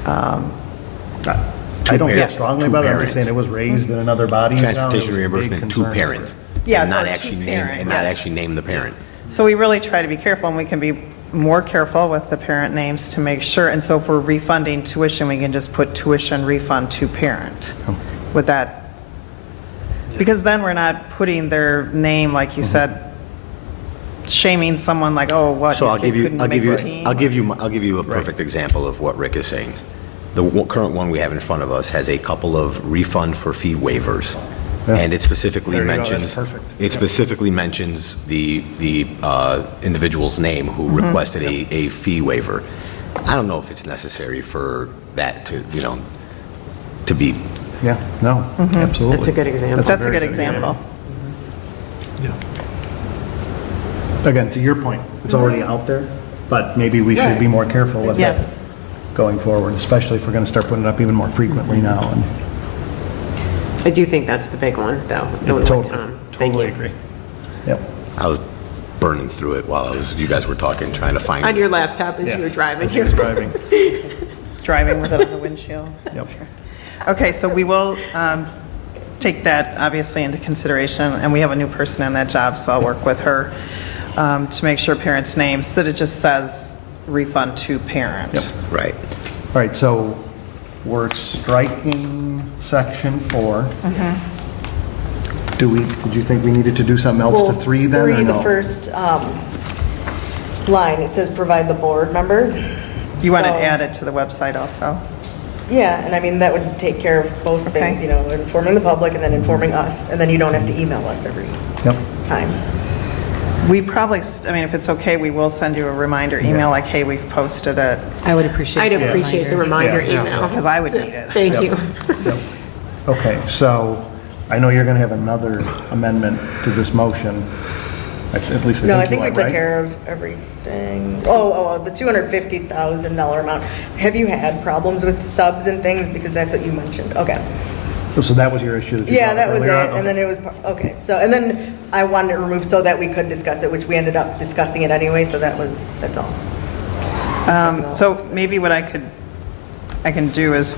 I don't feel Yes. strongly about it. I'm just saying it was raised in another body. in town. It Transportation was a big reimbursement to concern. parent. Yeah, And not or to actually name, parent, and not yes. actually name the parent. So we really try to be careful, and we can be more careful with the parent names to make sure. And so if we're refunding tuition, we can just put tuition refund to parent. With that, because then we're not putting their name, like you said, shaming someone like, oh, what, So your I'll kid give you, couldn't I'll make give you, the team? I'll give you a perfect example of what Rick is saying. The current one we have in front of us has a couple of refund for fee waivers. And it specifically There you go, that's mentions, perfect. it specifically mentions the individual's name who requested a fee waiver. I don't know if it's necessary for that to, you know, to be, Yeah, no, absolutely. That's a good example. That's a very good example. Again, to your point, it's already out there, but maybe we should be more careful with that Yes. going forward, especially if we're going to start putting it up even more frequently now. And I do think that's the big one, though, the one with totally, Tom. Thank totally you. agree. Yep. I was burning through it while you guys were talking, trying to find On it. your laptop as Yeah. you were driving. He was driving. Driving with it on the windshield. Yep. Okay, so we will take that obviously into consideration, and we have a new person in that job, so I'll work with her to make sure parents' names, that it just says refund to parent. Yep. Right. All right, so we're striking section 4. Did you think we needed to do something else to 3 then, or Three, the no? first line, it says provide the board members. You want to So- add it to the website also? Yeah, and I mean, that would take care of both things, you know, informing the public and then informing us, and then you don't have to email us every Yep. time. We probably, I mean, if it's okay, we will send you a reminder email, like, hey, we've posted it, I would appreciate I'd the appreciate the reminder Yeah. email. because I would need it. Thank Yep. you. Yep. Okay, so I know you're going to have another amendment to this motion. At least No, I you think we are, took right? care of everything. Oh, the $250,000 amount. Have you had problems with subs and things? Because that's what you mentioned. Okay. Oh, so that was your issue that you Yeah, brought that up was it. earlier on? And then it was, okay. So, and then I wanted it removed so that we could discuss it, which we ended up discussing it anyway, so that's all. So maybe what I can do is,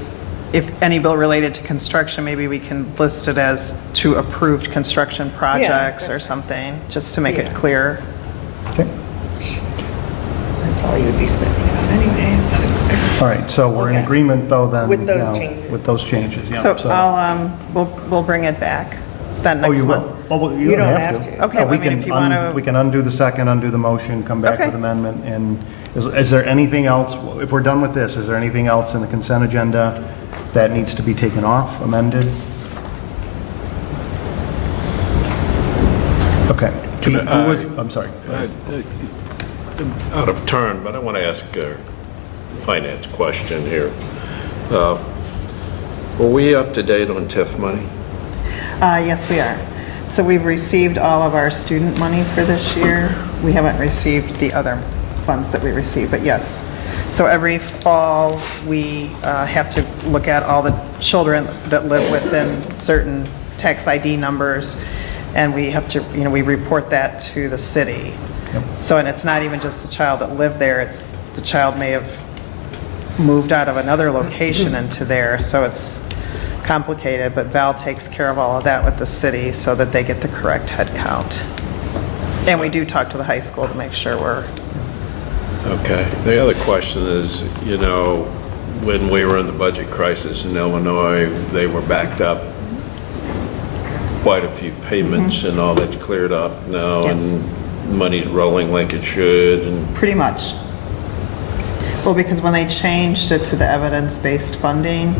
if any bill related to construction, maybe we can list it as to approved construction projects or something, just to make it clear. Okay. That's all you would be spending it on anyway. All right, so we're in Okay. agreement though then? With those now, changes. With those changes, yeah. So I'll, we'll bring it back then Oh, next you month. will? Oh, well, you don't have to. Okay, No, well, I mean, if you want to. We can undo the second, undo the motion, come back Okay. with amendment, and is there anything else, if we're done with this, is there anything else in the consent agenda that needs to be taken off, amended? Okay. I'm sorry. Out of turn, but I want to ask a finance question here. Were we up to date on TIF money? Yes, we are. So we've received all of our student money for this year. We haven't received the other funds that we received, but yes. So every fall, we have to look at all the children that live within certain tax ID numbers, and we have to, we report that to the city. So, and it's not even just the child that lived there, it's the child may have moved out of another location into there, so it's complicated, but Val takes care of all of that with the city so that they get the correct head count. And we do talk to the high school to make sure we're... Okay. The other question is, when we were in the budget crisis in Illinois, they were backed up quite a few payments and all that's cleared up now, Yes. and money's rolling like it should, and Pretty much. Well, because when they changed it to the evidence-based funding,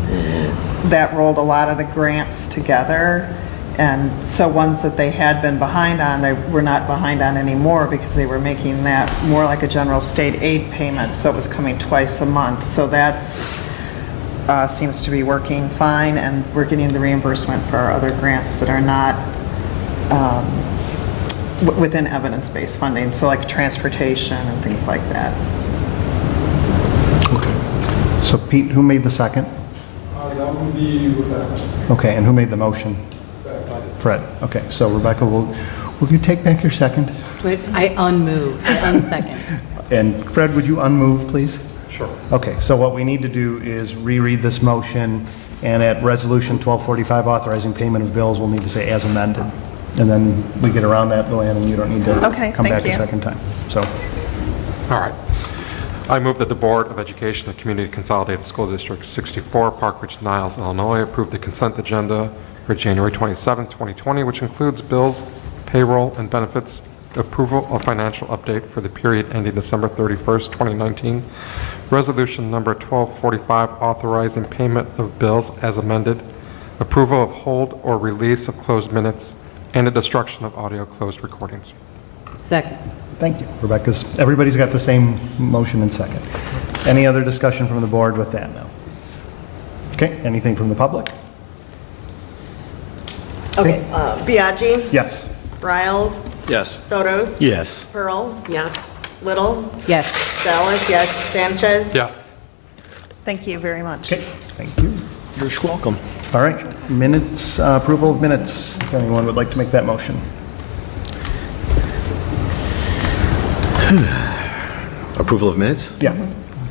that rolled a lot of the grants together. And so ones that they had been behind on, they were not behind on anymore because they were making that more like a general state aid payment. So it was coming twice a month. So that's seems to be working fine, and we're getting the reimbursement for our other grants that are not within evidence-based funding. So like transportation and things like that. So Pete, who made the second? That would be Rebecca. Okay, and who made the motion? Fred. Okay, so Rebecca, will you take back your second? Wait, I unmove, unsecond. And Fred, would you unmove, please? Sure. Okay, so what we need to do is reread this motion, and at Resolution 1245, authorizing payment of bills, we'll need to say as amended. And then we get around that, Luann, and you don't need to come back a second time. So, All right. I move that the Board of Education of Community Consolidated School District 64, Park Ridge-Niles, Illinois, approve the consent agenda for January 27, 2020, which includes bills, payroll, and benefits, approval of financial update for the period ending December 31st, 2019, resolution number 1245 authorizing payment of bills as amended, approval of hold or release of closed minutes, and the destruction of audio closed recordings. Second. thank you. Everybody's got the same motion and second. Any other discussion from the board with that now? Okay, anything from the public? Okay, Biaggi? Yes. Riles? Yes. Sotos? Yes. Pearl? Yes. Little? Yes. Dallas, yes. Sanchez? Yes. Thank you very much. Okay, thank you. You're welcome. All right, minutes, approval of minutes. If anyone would like to make that motion. Approval of minutes? Yeah.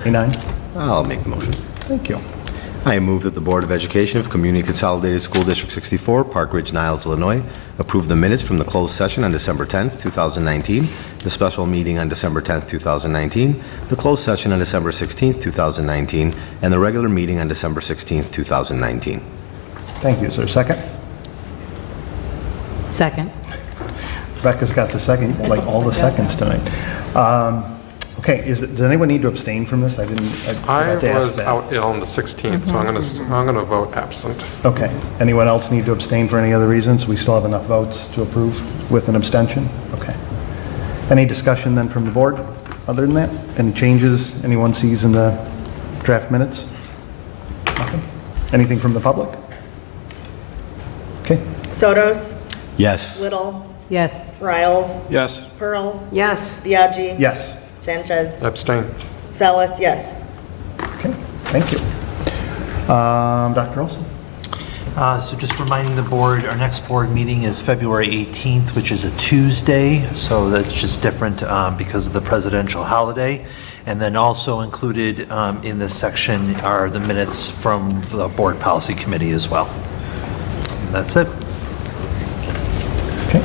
A9? I'll make the motion. Thank you. I move that the Board of Education of Community Consolidated School District 64, Park Ridge-Niles, Illinois, approve the minutes from the closed session on December 10th, 2019, the special meeting on December 10th, 2019, the closed session on December 16th, 2019, and the regular meeting on December 16th, 2019. Thank you. Is there a second? Second. Rebecca's got the second, like all the seconds tonight. Okay, does anyone need to abstain from this? I forgot to ask was that. out ill on the 16th, so I'm going to vote absent. Okay. Anyone else need to abstain for any other reasons? We still have enough votes to approve with an abstention? Okay. Any discussion then from the board other than that? Any changes anyone sees in the draft minutes? Nothing? Anything from the public? Okay. Sotos? Yes. Little? Yes. Riles? yes. Pearl? Yes. Biaggi? Yes. Sanchez? Abstain. Salas, yes. Okay, thank you. Dr. Olson? So just reminding the board, our next board meeting is February 18th, which is a Tuesday, so that's just different because of the presidential holiday. And then also included in this section are the minutes from the board policy committee as well. And that's it. Okay.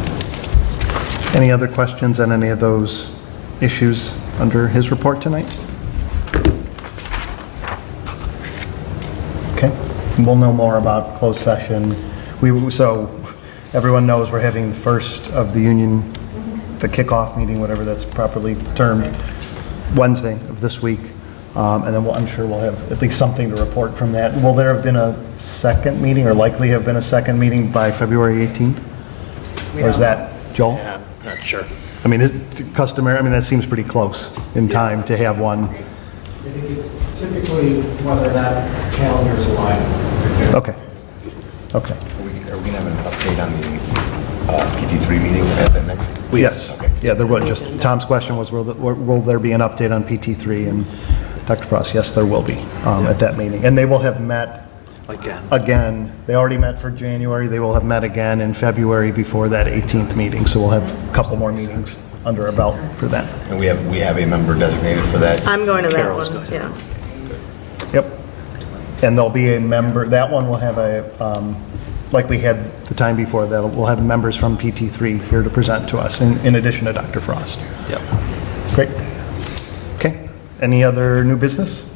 Any other questions on any of those issues under his report tonight? Okay. We'll know more about closed session. So everyone knows we're having the first of the union, the kickoff meeting, whatever that's properly termed, Wednesday of this week. And then I'm sure we'll have at least something to report from that. Will there have been a second meeting, or likely have been a second meeting by February 18th? Or is that, Joel? Yeah, not sure. I mean, customary, that seems pretty close in time to have one. I think it's typically whether that calendar's aligned. Okay. Okay. Are we going to have an update on the PT3 meeting at the next week? Yes. Okay. Yeah, there was just, Tom's question was, will there be an update on PT3? And Dr. Frost, yes, there will be at that meeting. And they will have met again. They already met for January. They will have met again in February before that 18th meeting. So we'll have a couple more meetings under our belt for that. And we have a member designated for that. I'm going to that Carol's one, yeah. Yep. And there'll be a member, that one will have a, like we had the time before, that we'll have members from PT3 here to present to us, in addition to Dr. Frost. Yep. Great. Okay. Any other new business?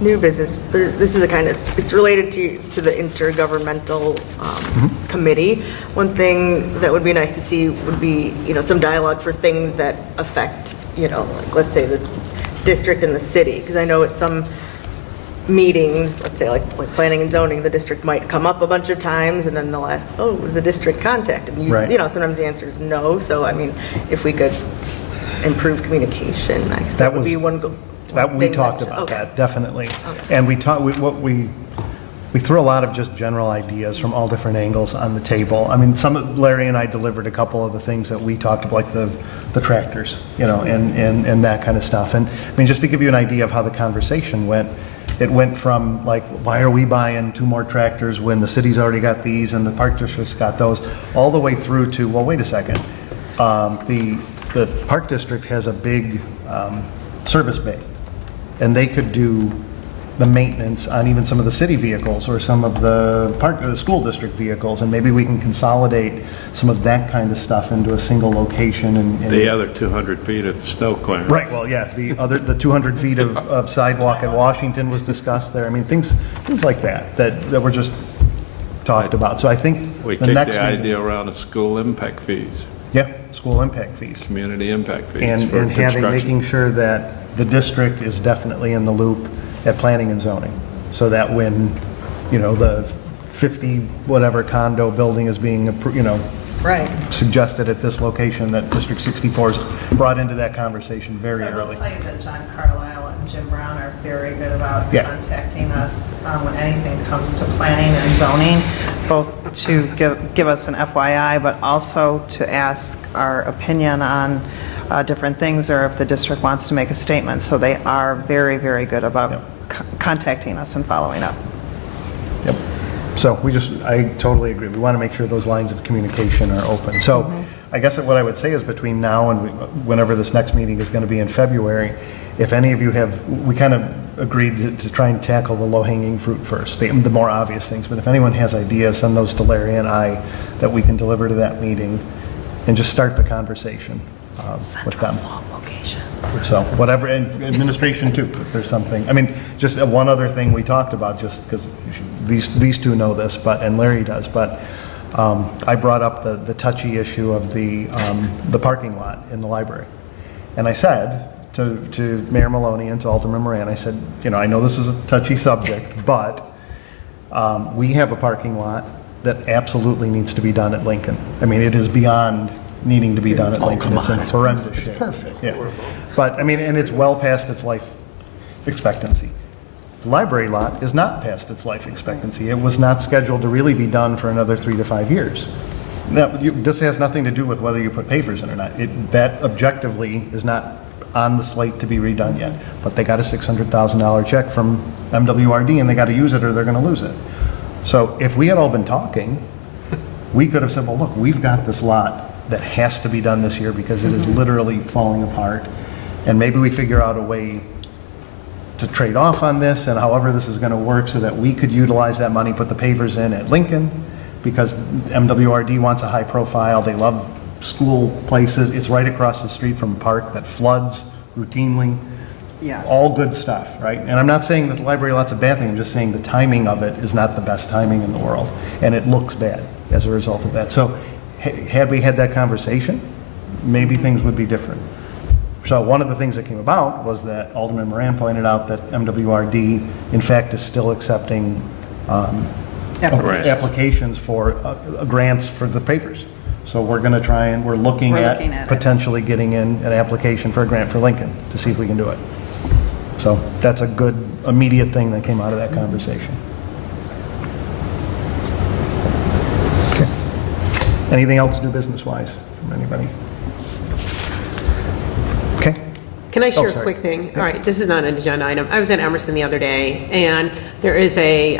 New business, this is a kind of, it's related to the intergovernmental committee. One thing that would be nice to see would be, some dialogue for things that affect, like, let's say the district and the city, because I know at some meetings, let's say like planning and zoning, the district might come up a bunch of times, and then they'll ask, oh, was the district contacted? And Right. Sometimes the answer is no. So, I mean, if we could improve communication, I guess that would be one goal. That we talked about that, definitely. And we threw a lot of just general ideas from all different angles on the table. I mean, Larry and I delivered a couple of the things that we talked about, like the tractors, and that kind of stuff. And I mean, just to give you an idea of how the conversation went, it went from like, why are we buying 2 more tractors when the city's already got these and the park district's got those, all the way through to, well, wait a second. The park district has a big service bay, and they could do the maintenance on even some of the city vehicles or some of the school district vehicles, and maybe we can consolidate some of that kind of stuff into a single location. And The other 200 feet of snow clearance. Right, well, yeah, the 200 feet of sidewalk in Washington was discussed there. I mean, things like that were just talked about. So I think We the kicked next the meeting- idea around of school impact fees, Yeah, school impact fees. community impact fees And for construction. making sure that the district is definitely in the loop at planning and zoning, so that when, the 50 whatever condo building is being, Right. suggested at this location, that District 64 is brought into that conversation very So I will early. tell you that John Carlisle and Jim Brown are very good about Yeah. contacting us when anything comes to planning and zoning, both to give us an FYI, but also to ask our opinion on different things, or if the district wants to make a statement. So they are very, very good about contacting us and following up. Yep. So I totally agree. We want to make sure those lines of communication are open. So I guess what I would say is between now and whenever this next meeting is going to be in February, if any of you we kind of agreed to try and tackle the low-hanging fruit first, the more obvious things. But if anyone has ideas, send those to Larry and I that we can deliver to that meeting, and just start the conversation with them. So whatever, and administration too, if there's something. I mean, just one other thing we talked about, just because these two know this, and Larry does, but I brought up the touchy issue of the parking lot in the library. And I said to Mayor Maloney and to Alderman Moran, I said, I know this is a touchy subject, but we have a parking lot that absolutely needs to be done at Lincoln. I mean, it is beyond needing to be done at Lincoln. It's in horrendous shape. It's perfect. Yeah. But, I mean, and it's well past its life expectancy. The library lot is not past its life expectancy. It was not scheduled to really be done for another 3 to 5 years. Now, this has nothing to do with whether you put pavers in or not. That objectively is not on the slate to be redone yet. But they got a $600,000 check from MWRD, and they got to use it or they're going to lose it. So if we had all been talking, we could have said, well, look, we've got this lot that has to be done this year because it is literally falling apart. And maybe we figure out a way to trade off on this, and however this is going to work, so that we could utilize that money, put the pavers in at Lincoln, because MWRD wants a high profile. They love school places. It's right across the street from a park that floods routinely. Yes. All good stuff, right? And I'm not saying that the library lot's a bad thing. I'm just saying the timing of it is not the best timing in the world, and it looks bad as a result of that. So had we had that conversation, maybe things would be different. So one of the things that came about was that Alderman Moran pointed out that MWRD, in fact, is still accepting applications for grants for the pavers. So we're going to try we're looking at potentially getting in an application for a grant for Lincoln to see if we can do it. So that's a good immediate thing that came out of that conversation. Okay. Anything else new business-wise from anybody? Okay. Can I share a sorry. quick thing? All right, this is not an agenda item. I was at Emerson the other day, and there is a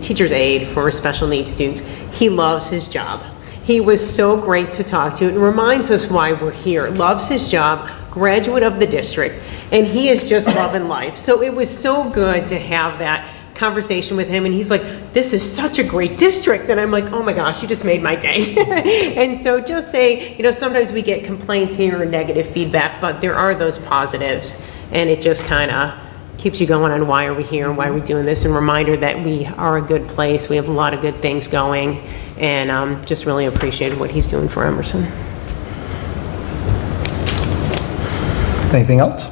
teacher's aide for special needs students. He loves his job. He was so great to talk to. It reminds us why we're here. Loves his job, graduate of the district, and he is just loving life. So it was so good to have that conversation with him, and he's like, this is such a great district, and I'm like, oh my gosh, you just made my day. And so just say, sometimes we get complaints here or negative feedback, but there are those positives, and it just kind of keeps you going on why are we here and why are we doing this, and reminder that we are a good place, we have a lot of good things going, and just really appreciated what he's doing for Emerson. Anything else?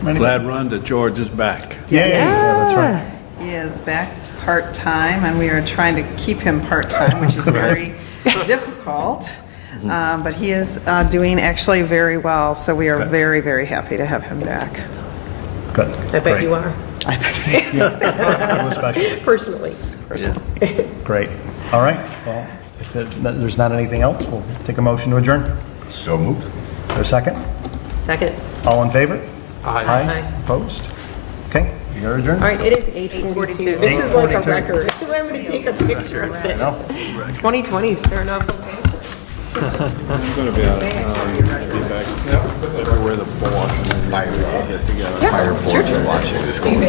Glad Rhonda George is back. Yeah, that's right. He is back part-time, and we are trying to keep him part-time, which is very difficult. But he is doing actually very well, so we are very, very happy to have him back. Good. I bet you are. I bet Especially. Personally. Great. All right. Well, if there's not anything else, we'll take a motion to adjourn. So moved. Is there a second? Second. All in favor? Aye. Aye. Opposed? Okay, you're adjourned. All right, it is 8:42. This is like a record. I'm going to take a picture of this. 2020 is starting off okay. It's going to be out of town. Be back everywhere the ball. Fire boards are watching this going.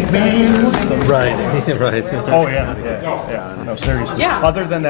Right. Oh, yeah. No, seriously. Yeah. Other than that.